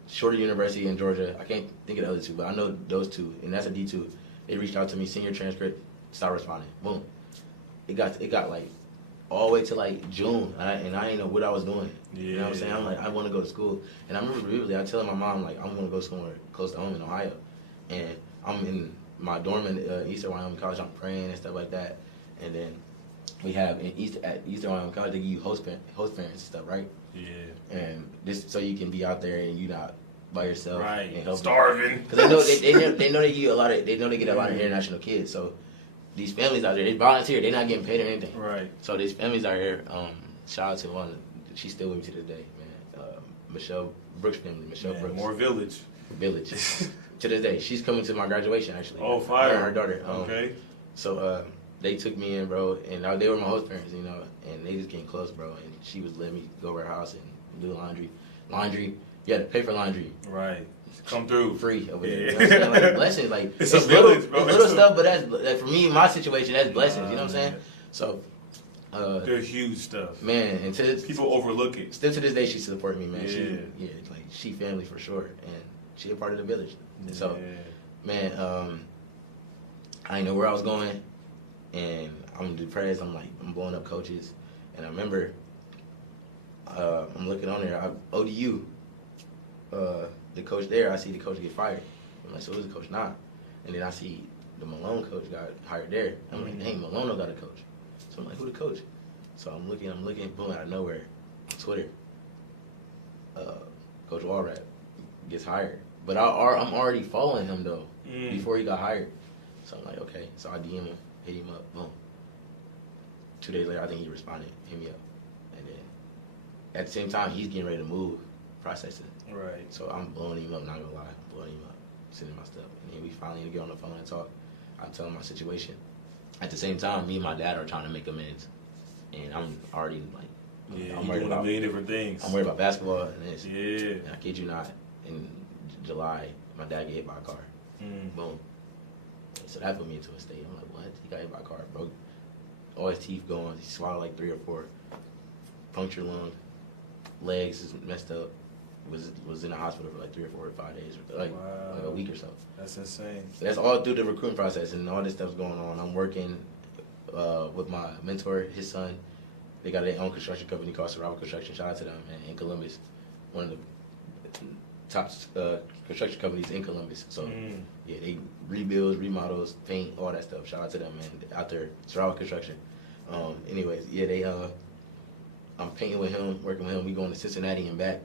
Shorter University in Georgia. I can't think of the other 2, but I know those 2, and that's a D2. They reached out to me, senior transcript, start responding. Boom. It got like all the way to like June, and I didn't know what I was doing. Yeah. You know what I'm saying? I'm like, I want to go to school, and I remember vividly, I telling my mom like, I'm going to go somewhere close to home in Ohio, and I'm in my dorm in Eastern Wyoming College. I'm praying and stuff like that, and then we have at Eastern Wyoming College they give you host parents and stuff, right? Yeah. And this so you can be out there and you're not by yourself, Right. And help Starving. because they know they get a lot of international kids. So these families out there, they volunteer. They're not getting paid or anything. Right. So these families out here. Shout out to one. She's still with me to this day, man. Michelle Brooks family. Michelle Brooks. More village. To this day, she's coming to my graduation actually. Oh, fire. Her daughter. Okay. So they took me in, bro, and they were my host parents, you know, and they just came close, bro. And she was letting me go over her house and do laundry. You had to pay for laundry. Right. Come through. Free over there. Yeah. You know what I'm saying? Like, blessings. Like, it's a village, bro. It's little stuff, but that's like, for me, my situation, that's blessings. You know what I'm saying? So, they're huge stuff. Man, and people overlook it. Still to this day, she supports me, man. Yeah. Like she family for sure, and she a part of the village. And so, man, I didn't know where I was going, and I'm depressed. I'm blowing up coaches, and I remember I'm looking on there. ODU, the coach there. I see the coach get fired. I'm like, so who's the coach now? And then I see the Malone coach got hired there. I'm like, dang, Malone don't got a coach. So I'm like, who the coach? So I'm looking, boom, out of nowhere, on Twitter, Coach Walrat gets hired. But I'm already following him though before he got hired. So I'm like, okay. So I DM him, hit him up, boom. 2 days later, I think he responded, hit me up, and then at the same time, he's getting ready to move, processing. Right. So I'm blowing him up, not gonna lie, I'm blowing him up, sending my stuff, and then we finally get on the phone and talk. I tell him my situation. At the same time, me and my dad are trying to make amends, and I'm already like, I'm worried about a million different things. I'm worried about basketball and this. Yeah. And I kid you not, in July, my dad get hit by a car. Boom. So that put me into a state. I'm like, what? He got hit by a car, broke all his teeth going. He swallowed like 3 or 4. Punctured lung. Legs is messed up. Was in the hospital for like 3 or 4 or 5 days, like a week or so. That's insane. So that's all through the recruiting process, and all this stuff's going on. I'm working with my mentor, his son. They got their own construction company called Survival Construction. Shout out to them, man, in Columbus. One of the top construction companies in Columbus. So, yeah, they rebuilds, remodels, paint, all that stuff. Shout out to them, man, out there, Survival Construction. Anyways, yeah, I'm painting with him, working with him. We going to Cincinnati and back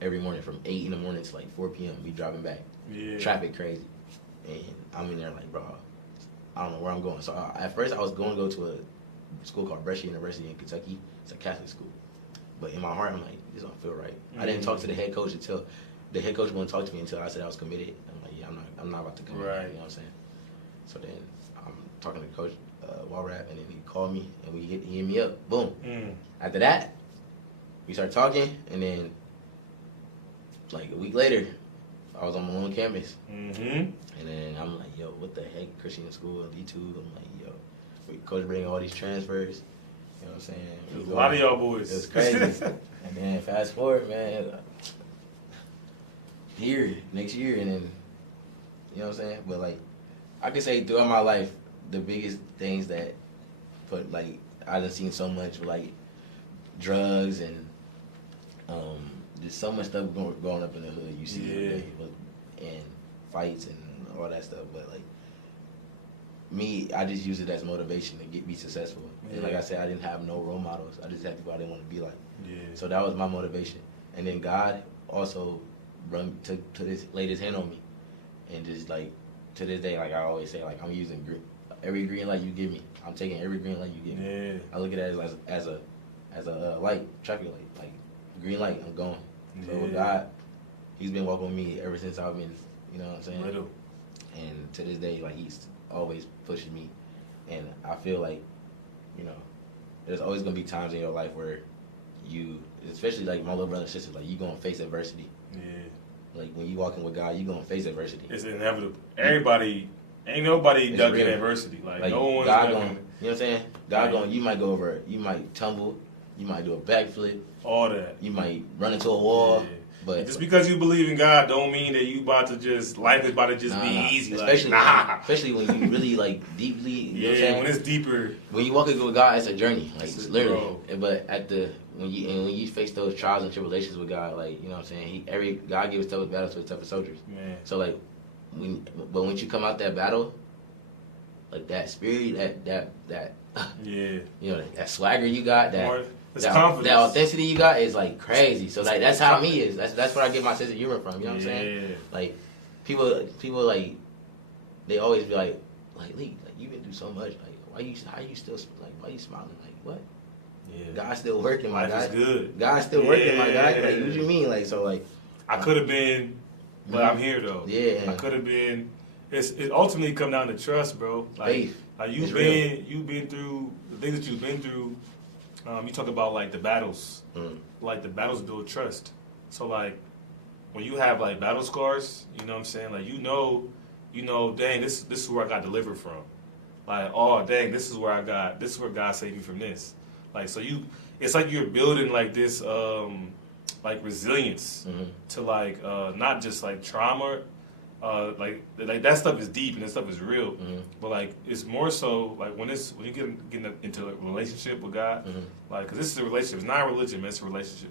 every morning from 8 in the morning to like 4 p.m. We driving back. Yeah. Traffic crazy. And I'm in there like, bro, I don't know where I'm going. So at first I was going to go to a school called Brescia University in Kentucky. It's a Catholic school. But in my heart, I'm like, this don't feel right. I didn't talk to the head coach until the head coach wouldn't talk to me until I said I was committed. I'm like, yeah, I'm not about to commit. Right. You know what I'm saying? So then I'm talking to Coach Walrap, and then he called me, and he hit me up. Boom. After that, we started talking, and then like a week later, I was on my own campus. And then I'm like, yo, what the heck? Christian school, D2. I'm like, yo, coach bringing all these transfers. You know what I'm saying? A lot of y'all boys. It was crazy. And then fast forward, man, next year, and then, you know what I'm saying? But like, I could say throughout my life, the biggest things that put, like, I done seen so much, like, drugs and there's so much stuff going up in the hood you see every day, and fights and all that stuff. But like me, I just use it as motivation to be successful. And like I said, I didn't have no role models. I just had people I didn't want to be like. So that was my motivation. And then God also laid His hand on me, and just like to this day, like I always say, like I'm using every green light you give me. I'm taking every green light you give me. I look at it as a light, traffic light, like green light. I'm going. So with God, He's been walking with me ever since I've been, you know what I'm saying? Little. And to this day, like He's always pushing me. And I feel like, you know, there's always gonna be times in your life where you, especially like my little brother and sister, like you gonna face adversity. Like when you walking with God, you gonna face adversity. It's inevitable. Everybody, ain't nobody ducking real. adversity. Like no one's God ducking. gonna, you know what I'm saying? God gonna, you might go over it. You might tumble. You might do a backflip. All that. You might run into a wall. Yeah. But just because you believe in God, don't mean that you about to just life is about to just be easy. Especially like, especially when you really like deeply. You know what I'm saying? When it's deeper. When you walk with God, it's a journey. Like it's literally. Bro. But when you face those trials and tribulations with God, like you know what I'm saying, God gives toughest battles to the toughest soldiers. Man. So like once you come out that battle, like that spirit, that yeah, you know that swagger you got, that confidence, that authenticity you got is like crazy. So like that's how me is. That's where I get my sense of humor from. You know what I'm saying? Like people like they always be like Lee, like you've been through so much. Like how you still like why you smiling? Like what? Yeah. God's still working, my guy. Life is good. God's still working, my guy. Like what you mean? Like so like I could have been, but I'm here though. Yeah. I could have been. It ultimately come down to trust, bro. Like, faith. Like you've been through the things that you've been through. You talk about like the battles, like the battles build trust. So like when you have like battle scars, you know what I'm saying? Like you know, dang, this is where I got delivered from. Like oh dang, this is where God saved me from this. Like so it's like you're building like this like resilience to like not just like trauma. Like that stuff is deep and that stuff is real, but like it's more so like when you get into a relationship with God, like because this is a relationship, it's not a religion, man, it's a relationship.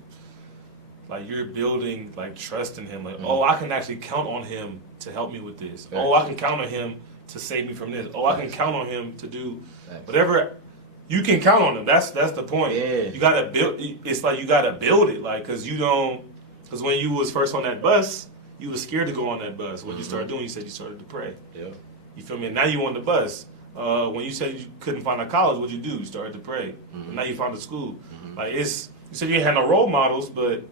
Like you're building like trust in Him, like oh I can actually count on Him to help me with this. Oh I can count on Him to save me from this. Oh I can count on Him to do whatever. You can count on Him. That's the point. Yeah. You gotta build. It's like you gotta build it, like because when you was first on that bus. You were scared to go on that bus. What you started doing, you said you started to pray. Yeah. You feel me? And now you on the bus. When you said you couldn't find a college, what'd you do? You started to pray. And now you found a school. Like you said you had no role models, but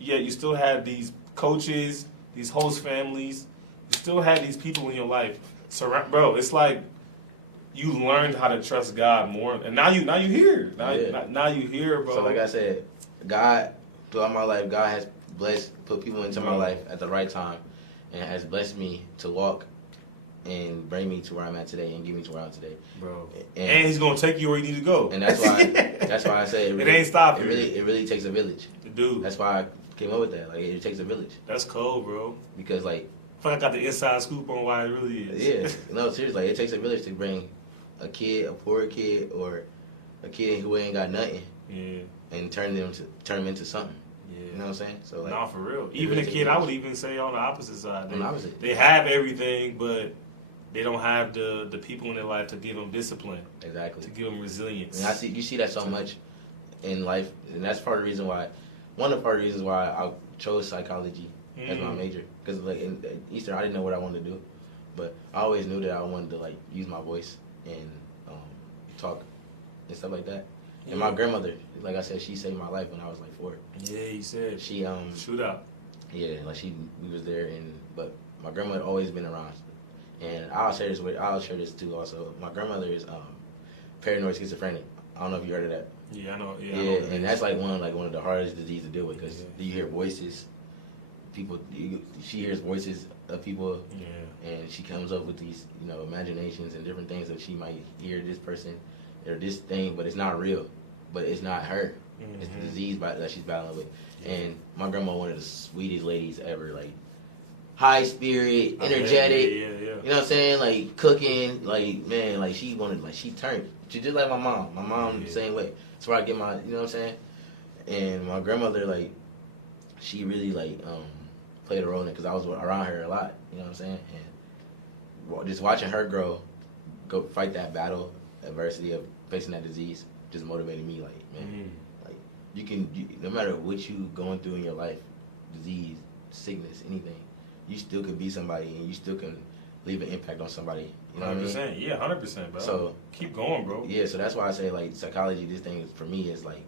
yet you still had these coaches, these host families. You still had these people in your life. Bro, it's like you learned how to trust God more, and now you here. Now you here, bro. So like I said, God throughout my life, God has put people into my life at the right time, and has blessed me to walk and bring me to where I'm at today and get me to where I'm today, bro. And He's gonna take you where you need to go. And that's why I say it ain't stopping. It really takes a village. Dude. That's why I came up with that. Like it takes a village. That's cold, bro. Because like I feel like I got the inside scoop on why it really is. Yeah. No, seriously, like, it takes a village to bring a poor kid, or a kid who ain't got nothing, and turn them into something. Yeah. You know what I'm saying? So like, nah, for real. Even a kid, I would even say on the opposite side. They have everything, but they don't have the people in their life to give them discipline. Exactly. To give them resilience. And you see that so much in life, and that's one of the reasons why I chose psychology as my major. Because like in Eastern, I didn't know what I wanted to do, but I always knew that I wanted to like use my voice and talk and stuff like that. And my grandmother, like I said, she saved my life when I was like 4. Yeah, you said. She shootout. Yeah, like we was there, but my grandmother always been around. And I'll share this too. Also, my grandmother is paranoid schizophrenic. I don't know if you heard of that. Yeah, I know. Yeah, I know and that's like one of the hardest diseases to deal with, because you hear voices. She hears voices of people, and she comes up with these imaginations and different things that she might hear this person or this thing, but it's not real. But it's not her. It's the disease that she's battling with. And my grandma, one of the sweetest ladies ever, like high spirit, energetic. Yeah. You know what I'm saying? Like cooking, like man, like she turned. She just like my mom. My mom the same way. That's where I get my, you know what I'm saying? And my grandmother, like, she really like played a role in it, because I was around her a lot. You know what I'm saying? And just watching her go fight that battle, adversity of facing that disease, just motivated me. Like, man, like you no matter what you going through in your life, disease, sickness, anything, you still could be somebody, and you still can leave an impact on somebody. You know 100%. what I mean? Yeah, 100%, bro. So keep going, bro. Yeah, so that's why I say like psychology. This thing for me is like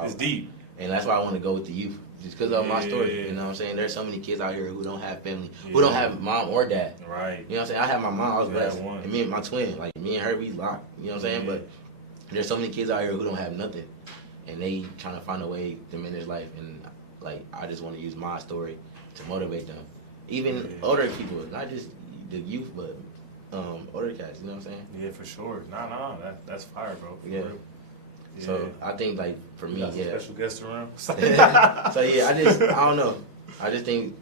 it's deep, and that's why I want to go with the youth, just because of my story. You know what I'm saying? There's so many kids out here who don't have family, who don't have mom or dad. Right. You know what I'm saying? I have my mom. I was blessed, and me and my twin, like me and her, we locked. You know what I'm saying? But there's so many kids out here who don't have nothing, and they trying to find a way to manage life. And like I just want to use my story to motivate them, even older people, not just the youth, but older cats. You know what I'm saying? Yeah, for sure. That's fire, bro. For Yeah. real. Yeah. So I think like for me, got some special guests around. So yeah, I don't know. I just think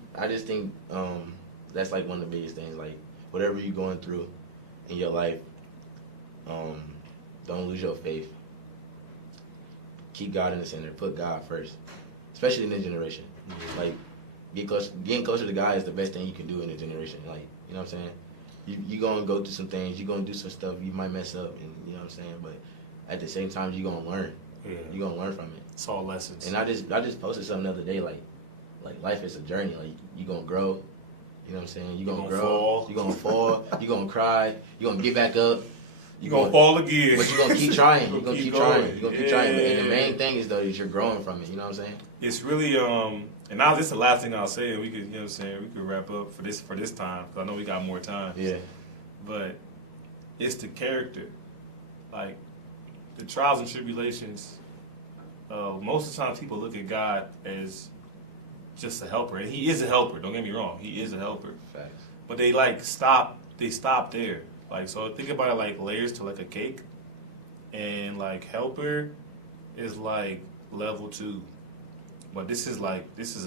that's like one of the biggest things. Like whatever you're going through in your life, don't lose your faith. Keep God in the center. Put God first, especially in this generation. Like getting closer to God is the best thing you can do in this generation. Like you know what I'm saying. You gonna go through some things. You're gonna do some stuff. You might mess up, and you know what I'm saying. But at the same time, you're gonna learn. Yeah. You're gonna learn from it. It's all lessons. And I just posted something the other day, like life is a journey. Like you gonna grow, you know what I'm saying? You gonna grow, fall. you gonna fall, you gonna cry, you gonna get back up. You gonna fall again. But you gonna keep trying. You gonna keep trying. You gonna keep trying. And the Yeah. main thing is though is you're growing from it. You know what I'm saying? It's really and now this is the last thing I'll say, and we could, you know what I'm saying, we could wrap up for this time because I know we got more time. Yeah. But it's the character, like the trials and tribulations. Most of the time, people look at God as just a helper, and He is a helper. Don't get me wrong, He is a helper. Facts. But they like stop. They stop there. Like so, think about it like layers to like a cake, and like helper is like level 2. But this is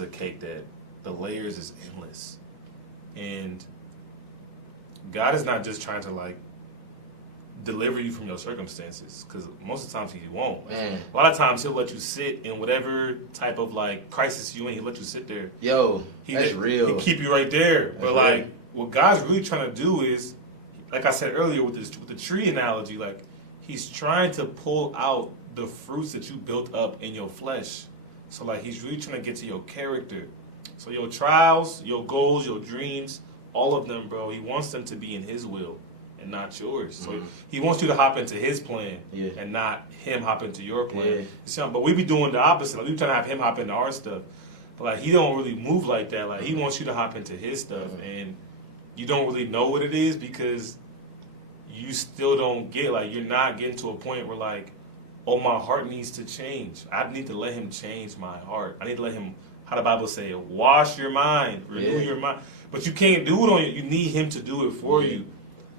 a cake that the layers is endless, and God is not just trying to like deliver you from your circumstances, because most of the times He won't. Man. A lot of times He'll let you sit in whatever type of like crisis you in. He'll let you sit there. Yo, that's real. He keep you right there. That's but like what God's really trying to do is, like I said earlier with the tree analogy, like He's trying to pull out the fruits that you built up in your flesh. So like He's really trying to get to your character. So your trials, your goals, your dreams, all of them, bro, He wants them to be in His will and not yours. So He wants you to hop into His plan and not Him hop into your plan. Yeah. So, but we be doing the opposite. Like we trying to have Him hop into our stuff. But like He don't really move like that. Like He wants you to hop into His stuff, and you don't really know what it is because you still don't get, like, you're not getting to a point where like, oh, my heart needs to change. I need to let Him change my heart. I need to let Him, how the Bible say, wash your mind, renew your mind. But you can't do it on you. You need Him to do it for you.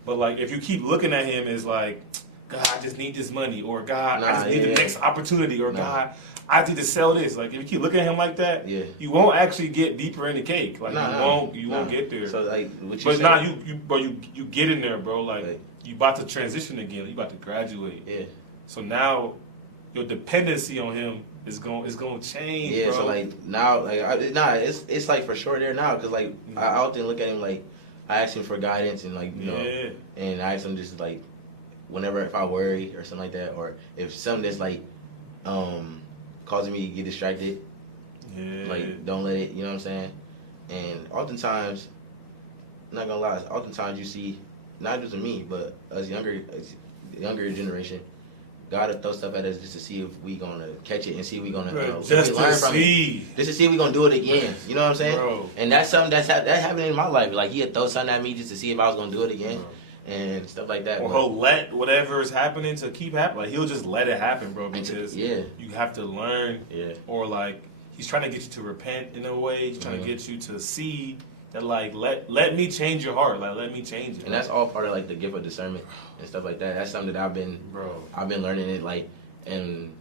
But like, if you keep looking at Him as like, God, I just need this money, or God, I just need the next opportunity, or God, I need to sell this. Like, if you keep looking at Him like that, you won't actually get deeper in the cake. Like, you won't get there. So like, what you but say, now you get in there, bro. Like, you about to transition again. You about to graduate. Yeah. So now your dependency on Him is going to change. Yeah. Bro. So like now, like it's like for sure there now because like I often look at Him like I ask Him for guidance and like you know, and I ask Him just like whenever if I worry or something like that, or if something that's like causing me to get distracted, like don't let it. You know what I'm saying? And oftentimes, not gonna lie, oftentimes you see. Not just me, but us younger generation, God will throw stuff at us just to see if we gonna catch it and see if we gonna just learn to from see. it. Just to see if we gonna do it again. You know what I'm saying? Bro. And that's something that happened in my life. Like He'd throw something at me just to see if I was gonna do it again and stuff like that. Or He'll let whatever is happening to keep happening. Like He'll just let it happen, bro. Because you have to learn. Yeah. Or like He's trying to get you to repent in a way. He's trying to get you to see. That like let me change your heart, like let me change it. And that's all part of like the gift of discernment and stuff like that. That's something that I've been learning it like, and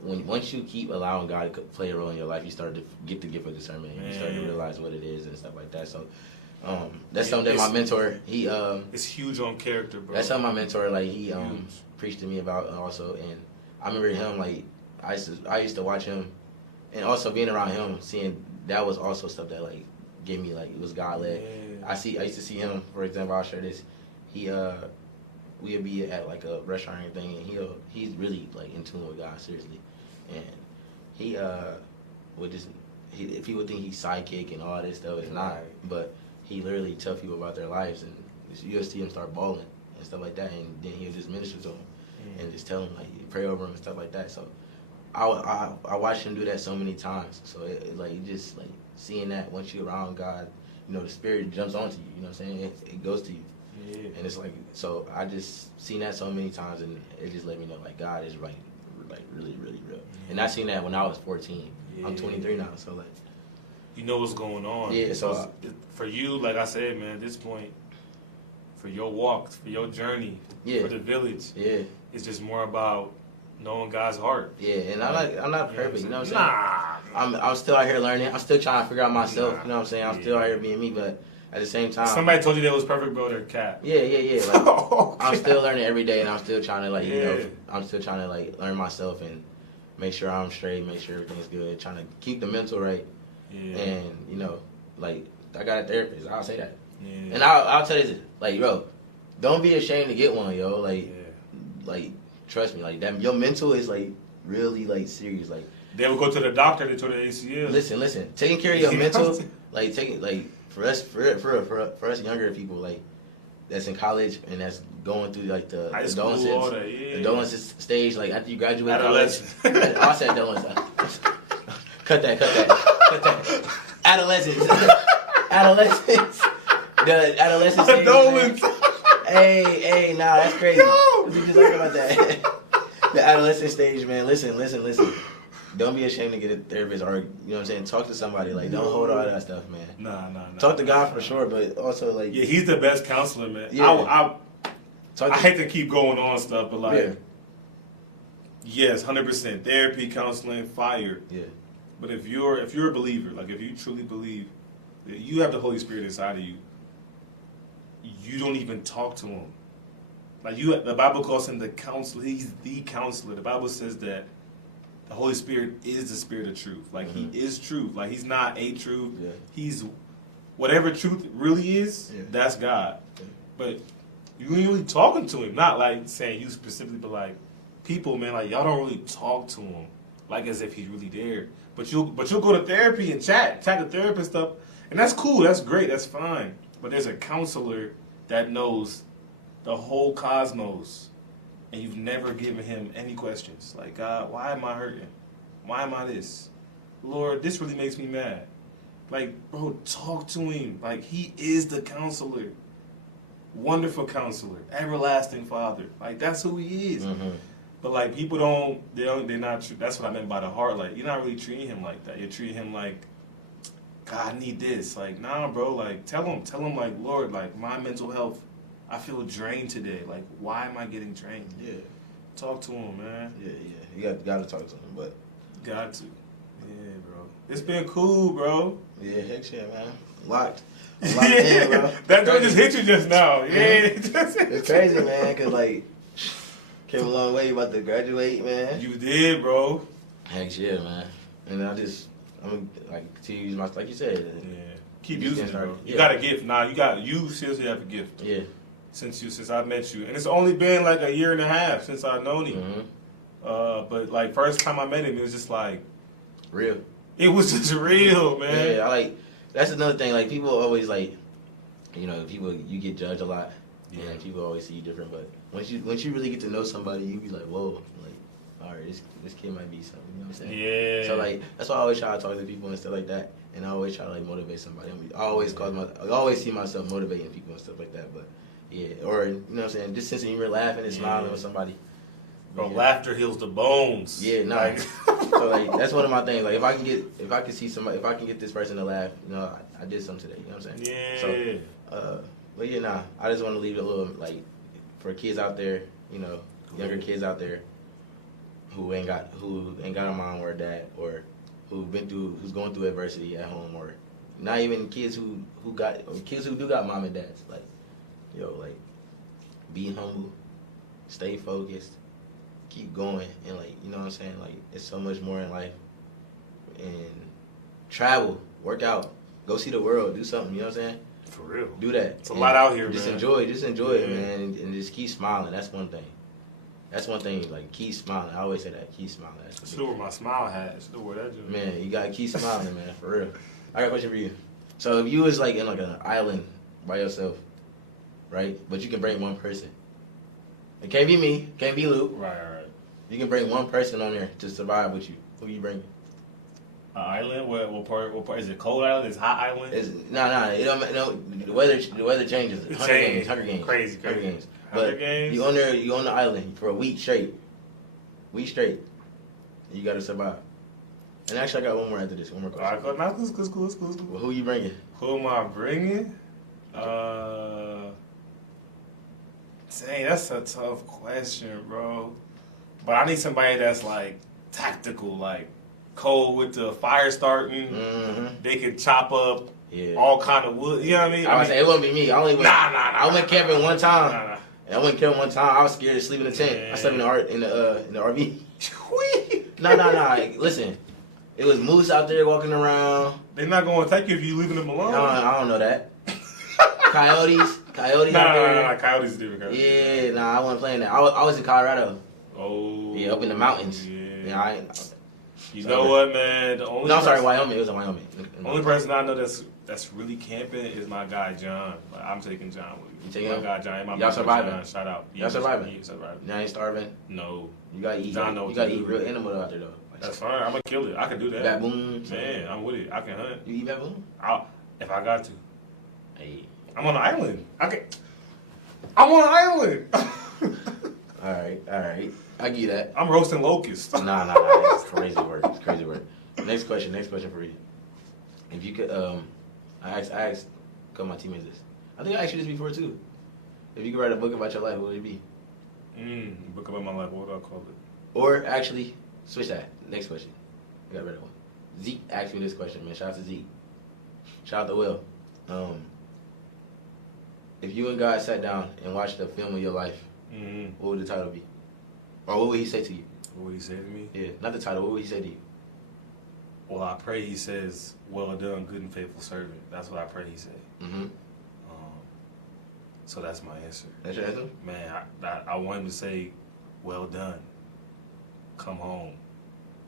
once you keep allowing God to play a role in your life, you start to get the gift of discernment. And you start to realize what it is and stuff like that. So that's something that my mentor it's huge on character, bro. That's something my mentor like he preached to me about also, and I remember him like I used to watch him, and also being around him, seeing that was also stuff that like. Gave me like it was God led. I used to see him, for example. I'll share this. We'd be at like a restaurant or anything, and he's really like in tune with God, seriously. And he would just if people think he's sidekick and all this stuff, it's not. But he literally tell people about their lives, and you'll see him start bawling and stuff like that, and then he'll just minister to them and just tell him like pray over him and stuff like that. So I watched him do that so many times. So it like just like. Seeing that once you're around God, you know, the Spirit jumps onto you, you know what I'm saying? It goes to you. Yeah. And it's like, so I just seen that so many times, and it just let me know, like, God is, like really, really real. Yeah. And I seen that when I was 14. I'm 23 now, so like. You know what's going on. Yeah, so for you, like I said, man, at this point, for your walk, for your journey, for the village, it's just more about knowing God's heart. Yeah, and I'm not perfect, you know what I'm saying? I'm still out here learning. I'm still trying to figure out myself, you know what I'm saying? I'm still out here being me, but at the same time, somebody told you that was perfect, bro. They're cat. Yeah. Like, okay. I'm still learning every day, and I'm still trying to like, you know, I'm still trying to like learn myself and make sure I'm straight, make sure everything's good, trying to keep the mental right. Yeah. And you know, like I got a therapist. I'll say that. Yeah. And I'll tell you this, like, bro, don't be ashamed to get one, yo. Like trust me, like that. Your mental is like really like serious. Like they will go to the doctor. They told the ACL. Listen. Taking care of your mental, like taking like for us younger people, like that's in college and that's going through like the adolescence stage. Like after you graduate, adolescence. I said adolescence. Cut that. Adolescence. The adolescence. Adolescence. Hey, nah, that's crazy. What you just talking about that? The adolescent stage, man. Listen. Don't be ashamed to get a therapist or, you know what I'm saying, talk to somebody. Like, don't hold all that stuff, man. Nah. Talk to God for sure, but also, like... Yeah, he's the best counselor, man. Yeah. I hate to keep going on stuff, but, like... Yeah. Yes, 100%. Therapy, counseling, fire. Yeah. But if you're a believer, like, if you truly believe that you have the Holy Spirit inside of you, you don't even talk to him. Like, the Bible calls him the counselor. He's the counselor. The Bible says that the Holy Spirit is the Spirit of truth. Like, he is truth. Like, he's not a truth. Yeah. He's whatever truth really is, that's God. Yeah. But you ain't really talking to him. Not like saying you specifically, but like people, man, like y'all don't really talk to him like as if he's really there. But you'll go to therapy and chat the therapist stuff, and that's cool. That's great. That's fine. But there's a counselor that knows the whole cosmos. And you've never given him any questions. Like, God, why am I hurting? Why am I this? Lord, this really makes me mad. Like, bro, talk to him. Like, he is the counselor. Wonderful counselor. Everlasting Father. Like, that's who he is. Mm-hmm. But, like, people they're not, that's what I meant by the heart. Like, you're not really treating him like that. You're treating him like, God, I need this. Like, nah, bro. Like, tell him, like, Lord, like, my mental health, I feel drained today. Like, why am I getting drained? Yeah. Talk to him, man. Yeah. You got to talk to him, but... Got to. Yeah, bro. It's been cool, bro. Yeah, heck yeah, man. Locked in, bro. That door just hit you just now. Yeah. It's crazy, man, because, like, came a long way. You about to graduate, man. You did, bro. Heck yeah, man. And I'm going to, like, continue to use my, like you said. Yeah. Keep using it, bro. You got a gift. You seriously have a gift. Yeah. Since I met you. And it's only been like a year and a half since I've known him. Mm-hmm. But like first time I met him, it was just like... Real. It was just real, man. Yeah, that's another thing. Like people always like, you know, you get judged a lot. Yeah. And people always see you different. But once you really get to know somebody, you be like, whoa, like, all right, this kid might be something. You know what I'm saying? Yeah. So like that's why I always try to talk to people and stuff like that. And I always try to like motivate somebody. I always see myself motivating people and stuff like that. But yeah, or you know what I'm saying, just sensing you're laughing and smiling with somebody. Bro, laughter heals the bones. Yeah, no. Like, so like that's one of my things. Like if I can get this person to laugh, you know, I did something today. You know what I'm saying? Yeah. So, but yeah, I just want to leave it a little like for kids out there, you know, younger kids out there who ain't got a mom or a dad, or who's going through adversity at home, or not even kids who do got mom and dads. Like, yo, like, be humble, stay focused, keep going, and like, you know what I'm saying? Like, it's so much more in life. And travel, work out, go see the world, do something. You know what I'm saying? For real. Do that. It's a lot out here, just man. Enjoy it, man, and just keep smiling. That's one thing. Like, keep smiling. I always say that. Keep smiling. I should wear my smile hat. I should wear that joke. Man, you gotta keep smiling, man. For real. I got a question for you. So if you was like in like an island by yourself, right? But you can bring one person. It can't be me. Can't be Luke. Right. You can bring one person on there to survive with you. Who you bring? An island? What part? Is it cold island? Is it hot island? No. It don't. No, the weather changes. Hunger Games. Crazy. Hunger Games. Hunger But Games? you on there. You on the island for a week straight. You gotta survive. And actually, I got one more after this. One more All right, question. cool. Nah, it's cool. Well, who you bringing? Who am I bringing? Dang, that's a tough question, bro. But I need somebody that's like tactical, like cold with the fire starting. Mm-hmm. They can chop up Yeah. all kind of wood. You know what I mean? I would say it wouldn't be me. I only went. I went camping one time. Nah. And I went camping one time. I was scared to sleep in the tent. Man. I slept in the RV. Nah. Listen, it was moose out there walking around. They're not going to take you if you leaving them alone. I don't know that. Coyotes out there. Nah. Coyotes is different. Yeah, I wasn't playing that. I was in Colorado. Oh. Yeah, up in the mountains. Yeah. I ain't. You know what, man? The only No, I'm sorry, Wyoming. It was in Wyoming. Only person I know that's really camping is my guy John. Like, I'm taking John with me. You taking my him? guy John. My Y'all brother surviving? John, shout out. Y'all surviving? Yeah, surviving. Now ain't starving. No. You gotta eat. John knows You gotta what to eat do. real animal out there though. That's fine. I'm gonna kill it. I can do that. Baboon. Man, I'm with it. I can hunt. You eat baboon? If I got to. Hey. I'm on an island. I'm on an island. All right. I give you that. I'm roasting locusts. Nah. It's crazy work. Next question for you. If you could, I asked a couple of my teammates this. I think I asked you this before too. If you could write a book about your life, what would it be? Book about my life. What would I call it? Or actually, switch that. Next question. I got rid of one. Zeke asked me this question, man. Shout out to Zeke. Shout out to Will. If you and God sat down and watched a film of your life, what would the title be? Or what would he say to you? What would he say to me? Yeah, not the title. What would he say to you? Well, I pray he says, "Well done, good and faithful servant." That's what I pray he say. Mm-hmm. So that's my answer. That's your answer? Man, I want him to say, "Well done, come home,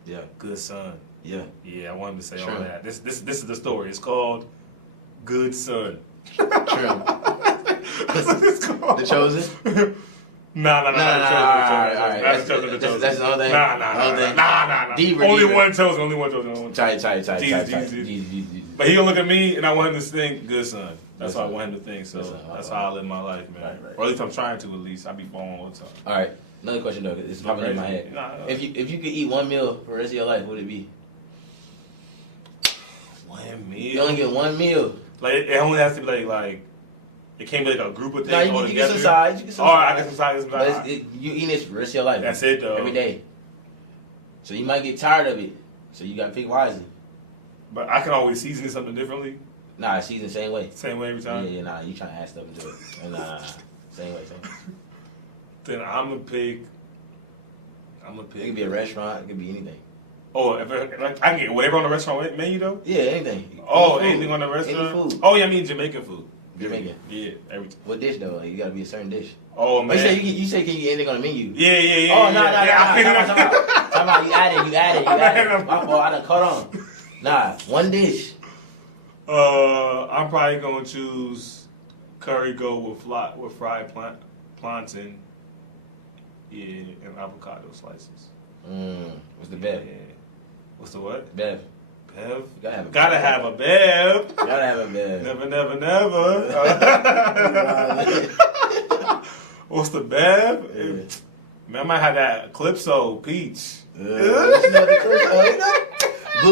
Yeah. good son." Yeah. Yeah, I want him to say Trim. all that. This is the story. It's called Good Son. Trim. That's what it's called. The Chosen? Nah. All right. That's the chosen. That's the whole thing? Nah. Deeper. Only one chosen. Tight. Jesus. But he gonna look at me and I want him to think, good son. That's what I want him to think. So that's how I live my life, man. Right. Or at least I'm trying to. At least I be falling all the time. All right. Another question though, 'cause it's popping in my head. If you could eat one meal for the rest of your life, what would it be? One meal. You only get one meal. Like it only has to be like it can't be like a group of things. No, all you get together. some sides. I get some sides. But you eating this for the rest of your life. That's it though. Every day. So you might get tired of it. So you gotta pick wisely. But I can always season it something differently. Nah, it's seasoned the same way. Same way every time. Yeah, nah, you trying to add stuff into it. Nah. Same way. Then I'm gonna pick. It could be a restaurant. It could be anything. Oh, if I can get whatever on the restaurant menu though. Yeah, anything. Oh, anything on the restaurant. Any food. Oh yeah, I mean Jamaican food. Jamaican. Yeah, everything. What dish though? Like, you gotta be a certain dish. Oh man. You say can you get anything on the menu? Yeah. Oh no. Time out. You added. My fault. I done caught on. Nah, one dish. I'm probably gonna choose curry goat with fried plantain. Yeah, and avocado slices. What's the bev? Yeah. What's the what? Bev. Bev? Gotta have a Bev. Gotta have a bev. Never. What's the bev? Yeah. Man, I might have that Calypso peach. Blue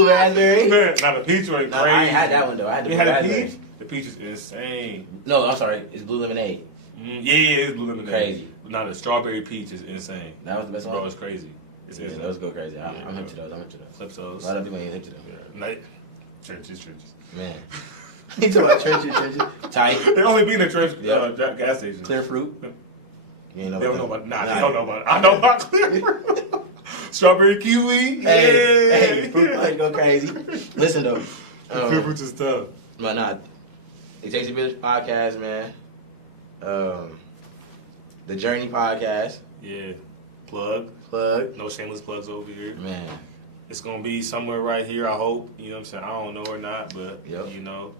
raspberry? Man, now the peach one crazy. I ain't had that one though. I had the You blue had the raspberry. peach? The peach is insane. No, I'm sorry. It's blue lemonade. Yeah, it's blue lemonade. Crazy. Now the strawberry peach is insane. That was the best one? Bro, it's crazy. It's Yeah, insane. those go crazy. I'm Yeah, hip to those. Calypsos. A lot of people ain't hip to them. Yeah. Trenches. Man. You talking about trenches. Tight. They only be in the trench Yep. gas station. Clear fruit. You ain't know They don't know about about. Nah, they don't know about it. I know about clear fruit. Strawberry kiwi. Hey, fruit punch go crazy. Listen though. Clear fruits is tough. But nah, It Takes a Village podcast, man. The Journey podcast. Yeah. Plug. No shameless plugs over here. Man. It's gonna be somewhere right here, I hope. You know what I'm saying? I don't know or not, but you know.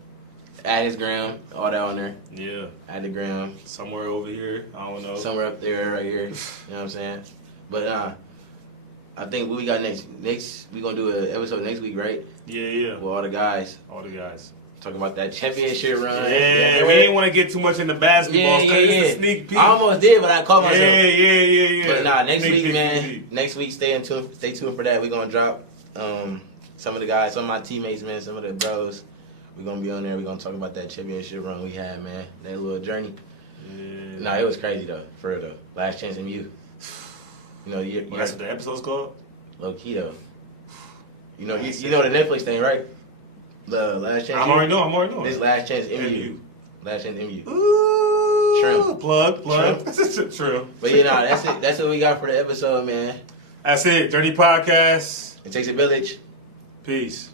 Add his gram, all that on there. Yeah. Add the gram. Somewhere over here. I don't know. Somewhere up there, right here. You know what I'm saying? But I think what we got next we gonna do an episode next week, right? Yeah. With all the guys. Talking about that championship run. Yeah, we didn't want to get too much into basketball. It's a sneak peek. I almost did, but I caught myself. Yeah. But next Sneak week, peek, man. sneak peek. Next week, stay tuned for that. We're gonna drop some of the guys, some of my teammates, man, some of the bros. We're going to be on there. We're going to talk about that championship run we had, man. That little journey. Yeah. No, it was crazy, though. For real, though. Last Chance MU. You know, That's what the episode's called? Low key, though. You know the Netflix thing, right? The Last Chance. I'm already knowing. This Last Chance MU. Last Chance MU. Ooh. Trim. Plug. True. But, that's it. That's what we got for the episode, man. That's it. Dirty Podcast. It takes a village. Peace.